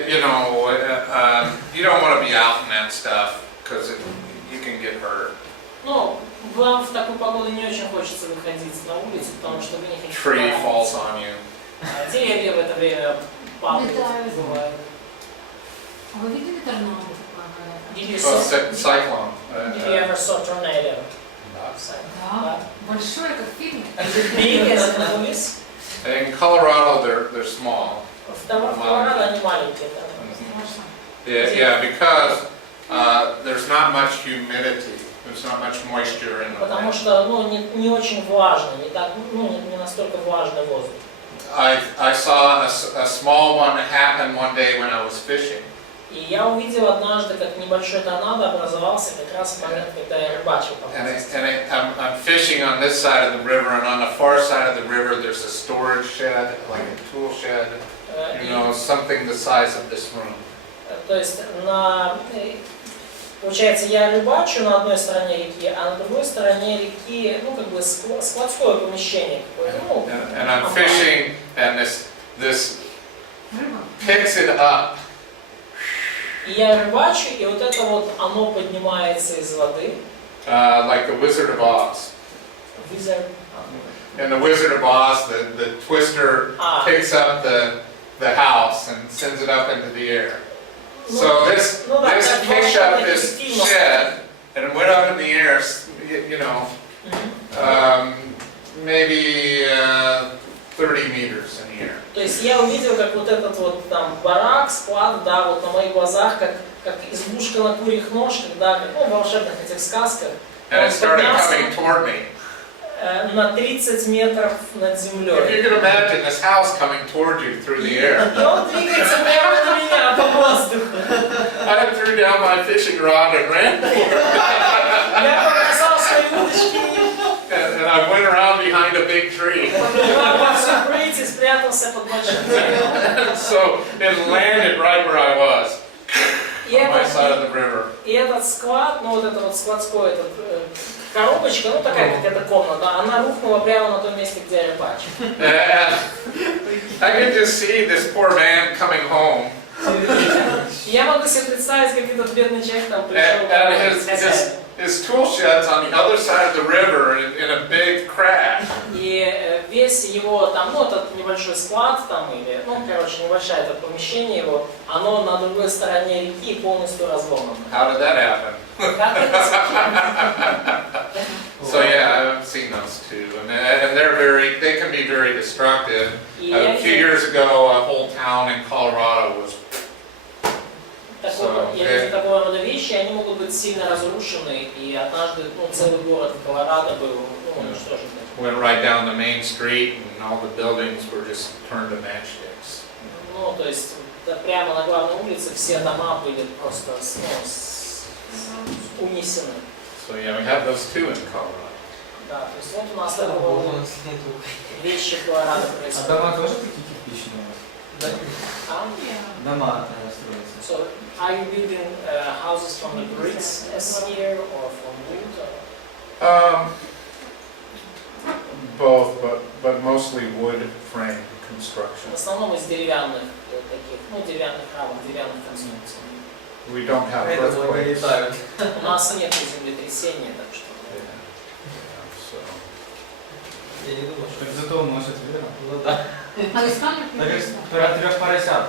you don't want to be out in that stuff because you can get hurt. Вам в такую погоду не очень хочется выходить на улицу, потому что вы не хотите. Tree falls on you. Деревья в это время падают, бывают. А вы видели торнадо? Did you Cyclone. ever saw tornado? Да. Большой, как в фильме. Big as in movies. In Colorado, they're small. В Колорадо они маленькие. Yeah, because there's not much humidity. There's not much moisture in the Потому land. что не очень влажно, не настолько влажный воздух. I saw a small one happen one day when I was fishing. И я увидел однажды, как небольшой торнадо образовался как раз в момент, когда я рыбачил. I'm fishing on this side of the river, and on the far side of the river there's a storage shed, like a tool shed, something the size of this room. То есть, получается, я рыбачу на одной стороне реки, а на другой стороне реки, как бы складское помещение какое-то. And I'm fishing, and this picks it up. И я рыбачу, и вот это вот оно поднимается из воды. Like the Wizard of Oz. Wizard. In the Wizard of Oz, the twister picks up the house and sends it up into the air. So this picked up this shed and it went up in the air, maybe 30 meters in the air. То есть я увидел, как вот этот вот там барак, склад, да, вот на моих глазах, как избушка на курьих ножках, да, как в волшебных этих сказках. And it started coming toward me. на 30 метров над If землей. you can imagine this house coming toward you through the air. И он двигается прямо на меня по воздуху. I threw down my fishing rod and ran for it. Я побросал свои удочки And I went around behind a big tree. и во всю прыть и спрятался под большим деревом. So it landed right where I was, И on my side of этот, the river. и этот склад, ну вот это вот складской, этот, коробочка, ну такая как эта комната, она рухнула прямо на том месте, где я рыбачу. And I could just see this poor man coming home. Я могу себе представить, как этот бедный человек там пришел And домой с хозяином. his tool shed's on the other side of the river in a big crack. И весь его там, ну этот небольшой склад там, или, ну короче, небольшое это помещение его, оно на другой стороне реки полностью разломано. How did that happen? Как это случилось? So yeah, I've seen those too, and they can be very destructive. И A few years ago, a whole town in Colorado was. я вижу такого рода вещи, они могут быть сильно разрушены, и однажды ну, целый город Колорадо был уничтожен. Went right down the main street, and all the buildings were just turned to matchsticks. Ну, то есть да, прямо на главной улице все дома были просто унесены. So yeah, we have those too in Colorado. Да, то есть вот у нас такого вещи в Колорадо А происходят. дома тоже такие кирпичные? А? Дома строятся. So, are you building houses from the bricks as here or from wood? Or? Both, but mostly wood frame construction. В основном из деревянных таких, ну, деревянных рамок, деревянных конструкций. We don't have earthquakes. У нас нет землетрясения, так что. So. Я не думаю, Так зато он носит веру. Ну да. А из камня Так написано? как трех поросят.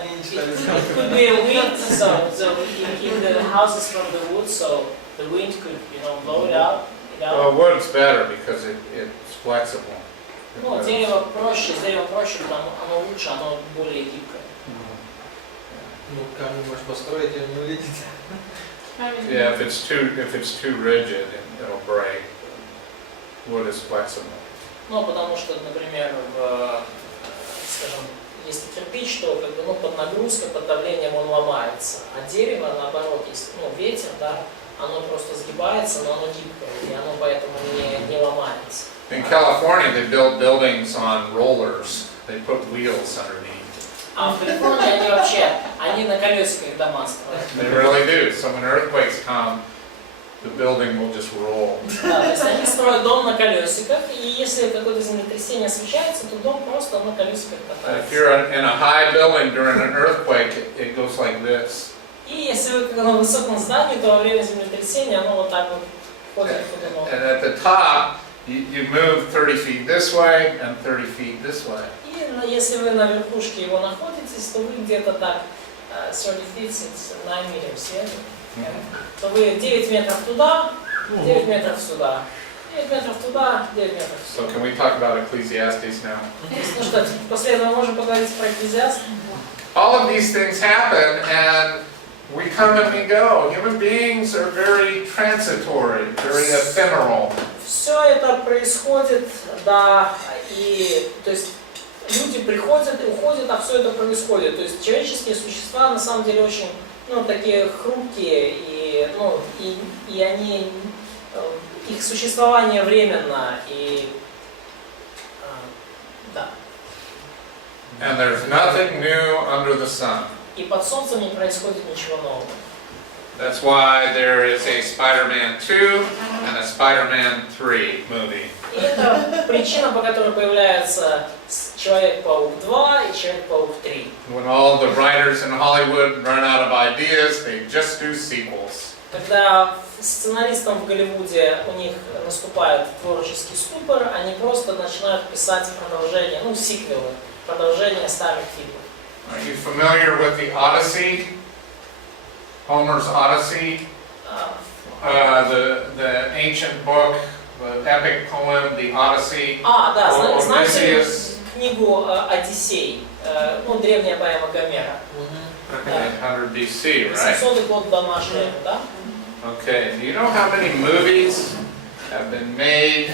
Они не читали. It could be a wind, so if the house is from the wood, so the wind could, blow it out. Well, wood's better because it's flexible. Ну, дерево проще, потому оно лучше, оно более гибкое. Ну, камень можешь построить, и не улетите. Yeah, if it's too rigid, it'll break. Wood is flexible. Ну, потому что, например, скажем, если кирпич, то как бы, под нагрузкой, под давлением он ломается, а дерево, наоборот, если ветер, да, оно просто сгибается, но оно гибкое, и оно поэтому не ломается. In California, they build buildings on rollers. They put wheels underneath. А в Калифорнии они на колесиках дома строят. They really do. So when earthquakes come, the building will just roll. Да, то есть они строят дом на колесиках, и если какое-то землетрясение случается, то дом просто на колесиках If катается. you're in a high building during an earthquake, it goes like this. И если вы на высоком здании, то во время землетрясения оно вот так вот ходит ходуном. And at the top, you move 30 feet this way and 30 feet this way. И если вы на верхушке его находитесь, то вы где-то так 30 feet, 9 meters, то вы 9 метров туда, 9 метров сюда, 9 метров туда, 9 метров So сюда. can we talk about Ecclesiastes now? Ну что, после этого мы можем поговорить про Экклезиаст. All of these things happen and we come and we go. Human beings are very transitory, very ephemeral. Все это происходит, да, и то есть люди приходят и уходят, а все это происходит. То есть человеческие существа на самом деле очень, такие хрупкие, и они, их существование временно, и да. And there's nothing new under the sun. И под солнцем не происходит ничего нового. That's why there is a Spider-Man 2 and a Spider-Man 3 movie. И это причина, по которой появляется Человек-паук 2 и Человек-паук 3. When all the writers in Hollywood run out of ideas, they just do sequels. Когда сценаристам в Голливуде у них наступает творческий ступор, они просто начинают писать продолжение, сиквелы, продолжение старых фильмов. Are you familiar with the Odyssey? Homer's Odyssey? The ancient book, the epic poem, the Odyssey. Да, знаете Odysseus. книгу «Одиссей», древняя поэма Гомера. 800 BC, right? 700 год до нашей эры, да? Okay, do you know how many movies have been made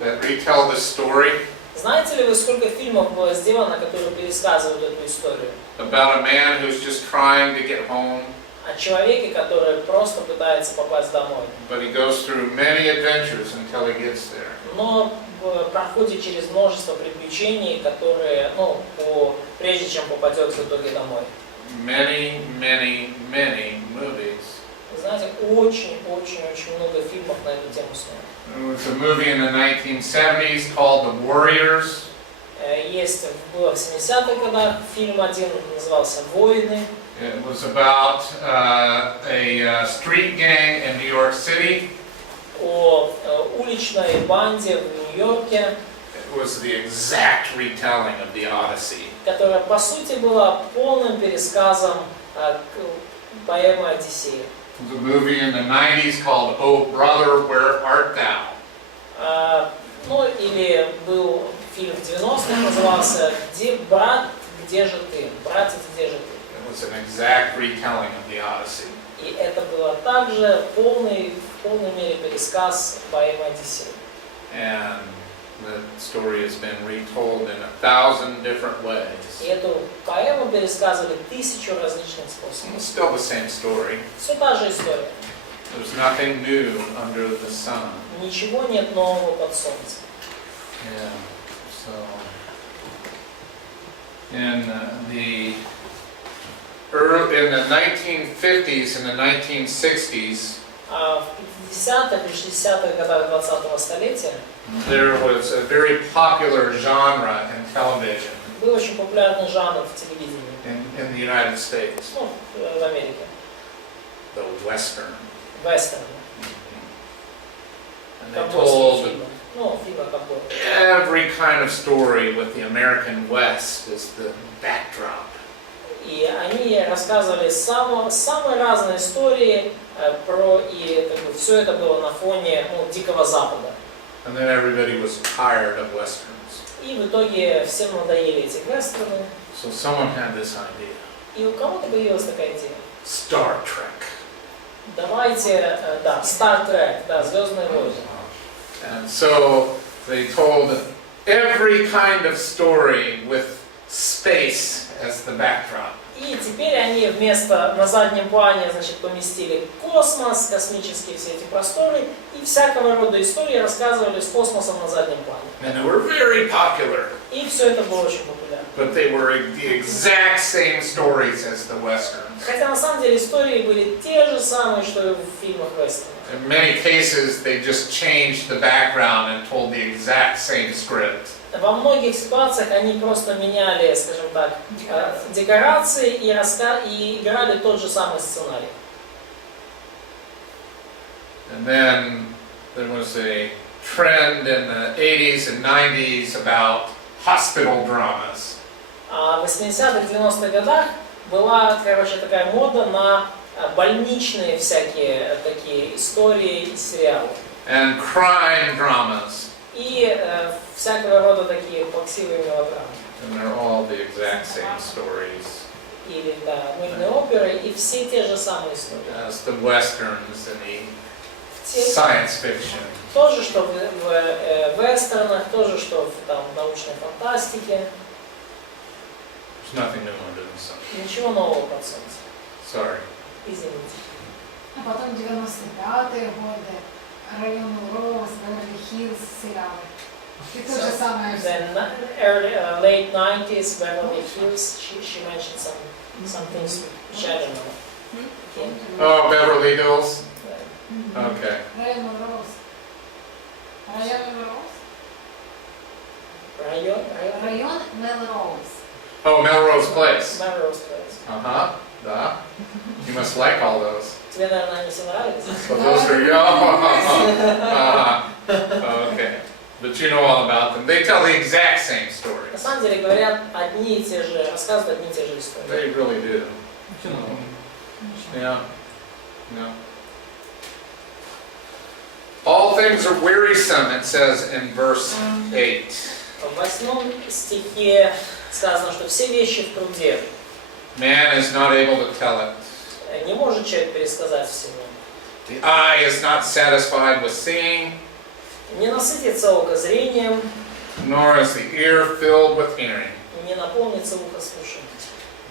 that retell this story Знаете ли вы, сколько фильмов было сделано, которые пересказывают эту историю? about a man who's just trying to get home, О человеке, который просто пытается попасть домой, but he goes through many adventures until he gets there. но проходит через множество приключений, которые, прежде чем попадет в итоге домой. Many, many, many movies. Вы знаете, очень много фильмов на эту тему снято. There was a movie in the 1970s called The Warriors. Было в 70-х годах фильм один, назывался «Воины». It was about a street gang in New York City. О уличной банде в Нью-Йорке, It was the exact retelling of the Odyssey. которая по сути была полным пересказом поэмы «Одиссея». There was a movie in the 90s called Oh Brother, Where Art Thou? Или был фильм в 90-х, назывался «Брат, где же ты?» «Братец, где же ты?» It was an exact retelling of the Odyssey. И это было также в полной мере пересказ поэмы «Одиссея». And the story has been retold in 1,000 different ways. И эту поэму пересказывали 1000 различных способов. It's still the same story. Все та же история. There's nothing new under the sun. Ничего нет нового под солнцем. Yeah. So, in the 1950s and the 1960s, А в 50-х и 60-х годах 20-го столетия there was a very popular genre in television был очень популярный жанр в телевидении, in the United States, в Америке, the Western. вестерн, And they ковбойские told фильмы, фильмы о ковбоях. every kind of story with the American West as the backdrop. И они рассказывали самые разные истории и все это было на фоне Дикого Запада. And then everybody was tired of Westerns. И в итоге всем надоели эти вестерны. So someone had this idea. И у кого-то появилась такая идея. Star Trek. Давайте, Star Trek, Звездные войны. And so they told every kind of story with space as the backdrop. И теперь они на заднем плане, поместили космос, космические все эти просторы, и всякого рода истории рассказывали с космосом на заднем плане. And they were very popular, И все это было очень популярно. but they were the exact same stories as the Westerns. Хотя на самом деле истории были те же самые, что и в фильмах вестернов. In many cases, they just changed the background and told the exact same script. Во многих ситуациях они просто меняли, скажем так, декорации и играли тот же самый сценарий. And then there was a trend in the 80s and 90s about hospital dramas. А в 80-х, 90-х годах была, такая мода на больничные всякие такие истории и сериалы. And crime dramas. И всякого рода такие плаксивые мелодрамы. And they're all the exact same stories Или, мыльные оперы, и все те же самые истории. as the Westerns and the Те, science fiction. то же, что в вестернах, то же, что в научной фантастике. There's nothing new under the sun. Ничего нового под солнцем. Sorry. Извините. А потом 95-е годы, район Роуз, Беверли-Хиллз, сериалы. И то же самое. Then late 90s, Beverly Hills, she mentioned some things which I don't know. Oh, Beverly Hills? Да. Okay. Район Роуз. Район Роуз? Район Мелроуз. Oh, Melrose Place. Melrose Place. Uh-huh. Да. You must like all those. Тебе, наверное, они все нравятся? So those are okay. But you know all about them. They tell the exact same На stories. самом деле говорят одни и те же, рассказывают одни и те же истории. They really do. Yeah. Yeah. All things are wearisome, it says in verse 8. В 8 стихе сказано, что все вещи в труде. Man is not able to tell it. Не может человек пересказать всего. The eye is not satisfied with seeing. Не насытится око зрением, nor is the ear filled with hearing. не наполнится ухо слушанием.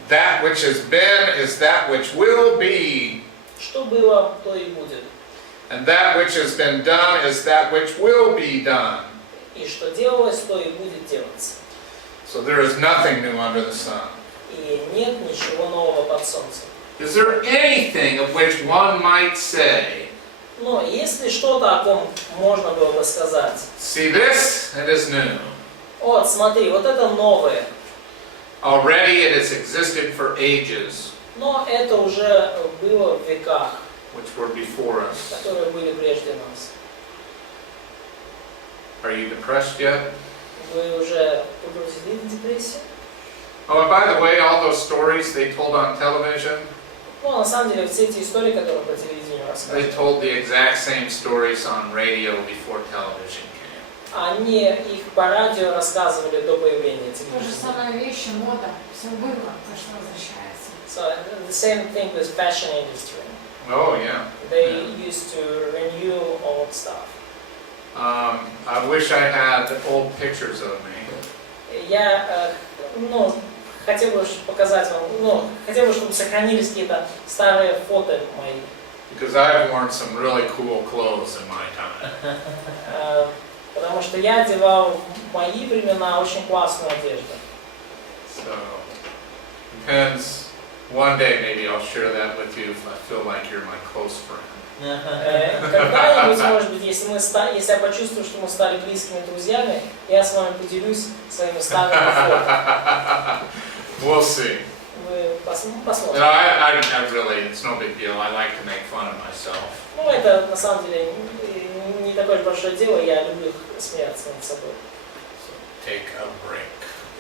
That which has been is that which will be, Что было, то и будет. and that which has been done is that which will be done. И что делалось, то и будет делаться. So there is nothing new under the sun. И нет ничего нового под солнцем. Is there anything of which one might say, Но есть ли что-то, о ком можно было бы сказать? see this, it is new. Вот, смотри, вот это новое. Already it has existed for ages, Но это уже было в веках, which were before us. которые были прежде нас. Are you depressed yet? Вы уже погрузили в депрессию? Oh, and by the way, all those stories they told on television, Ну, на самом деле, все эти истории, которые по телевидению they рассказывали, told the exact same stories on radio before television came. они их по радио рассказывали до появления То же телевидения. самое вещи, мода, все было, то, что возвращается. So, the same thing with fashion industry. Oh, yeah. They used to renew old stuff. I wish I had old pictures of me. Я, хотел бы показать вам, хотел бы, чтобы сохранились какие-то старые фото мои. Because I've worn some really cool clothes in my time. Потому что я одевал в мои времена очень классную одежду. So, depends. One day maybe I'll share that with you if I feel like you're my close friend. Когда-нибудь, может быть, если я почувствую, что мы стали близкими друзьями, я с вами поделюсь своими старыми фото. We'll see. Вы No, посмотрите. I really, it's no big deal. I like to make fun of myself. Ну, это на самом деле не такое уж большое дело, я люблю смеяться над собой. So take a break.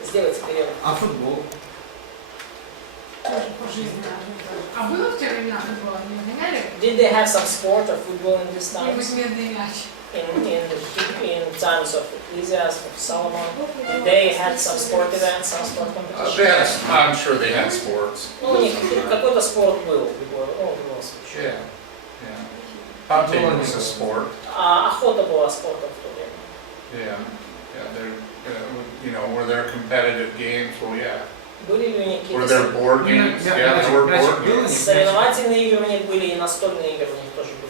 Сделайте перерыв. А футбол? Тоже по жизни. А было в те времена футбол? Не гоняли? Did they have some sport or football in this time? Какой-нибудь медный мяч. In times of Ecclesiastes, of Solomon, they had some sport events, some sport competitions. I'm sure they had sports. Ну, у них какой-то спорт был в любом случае. Yeah. Hunting was a sport. А охота была спортом в то время. Yeah. Were there competitive games? Well, yeah. Были ли у них Were there какие-то board games? Yeah, there were board games. соревновательные игры у них были, и настольные игры у них тоже были.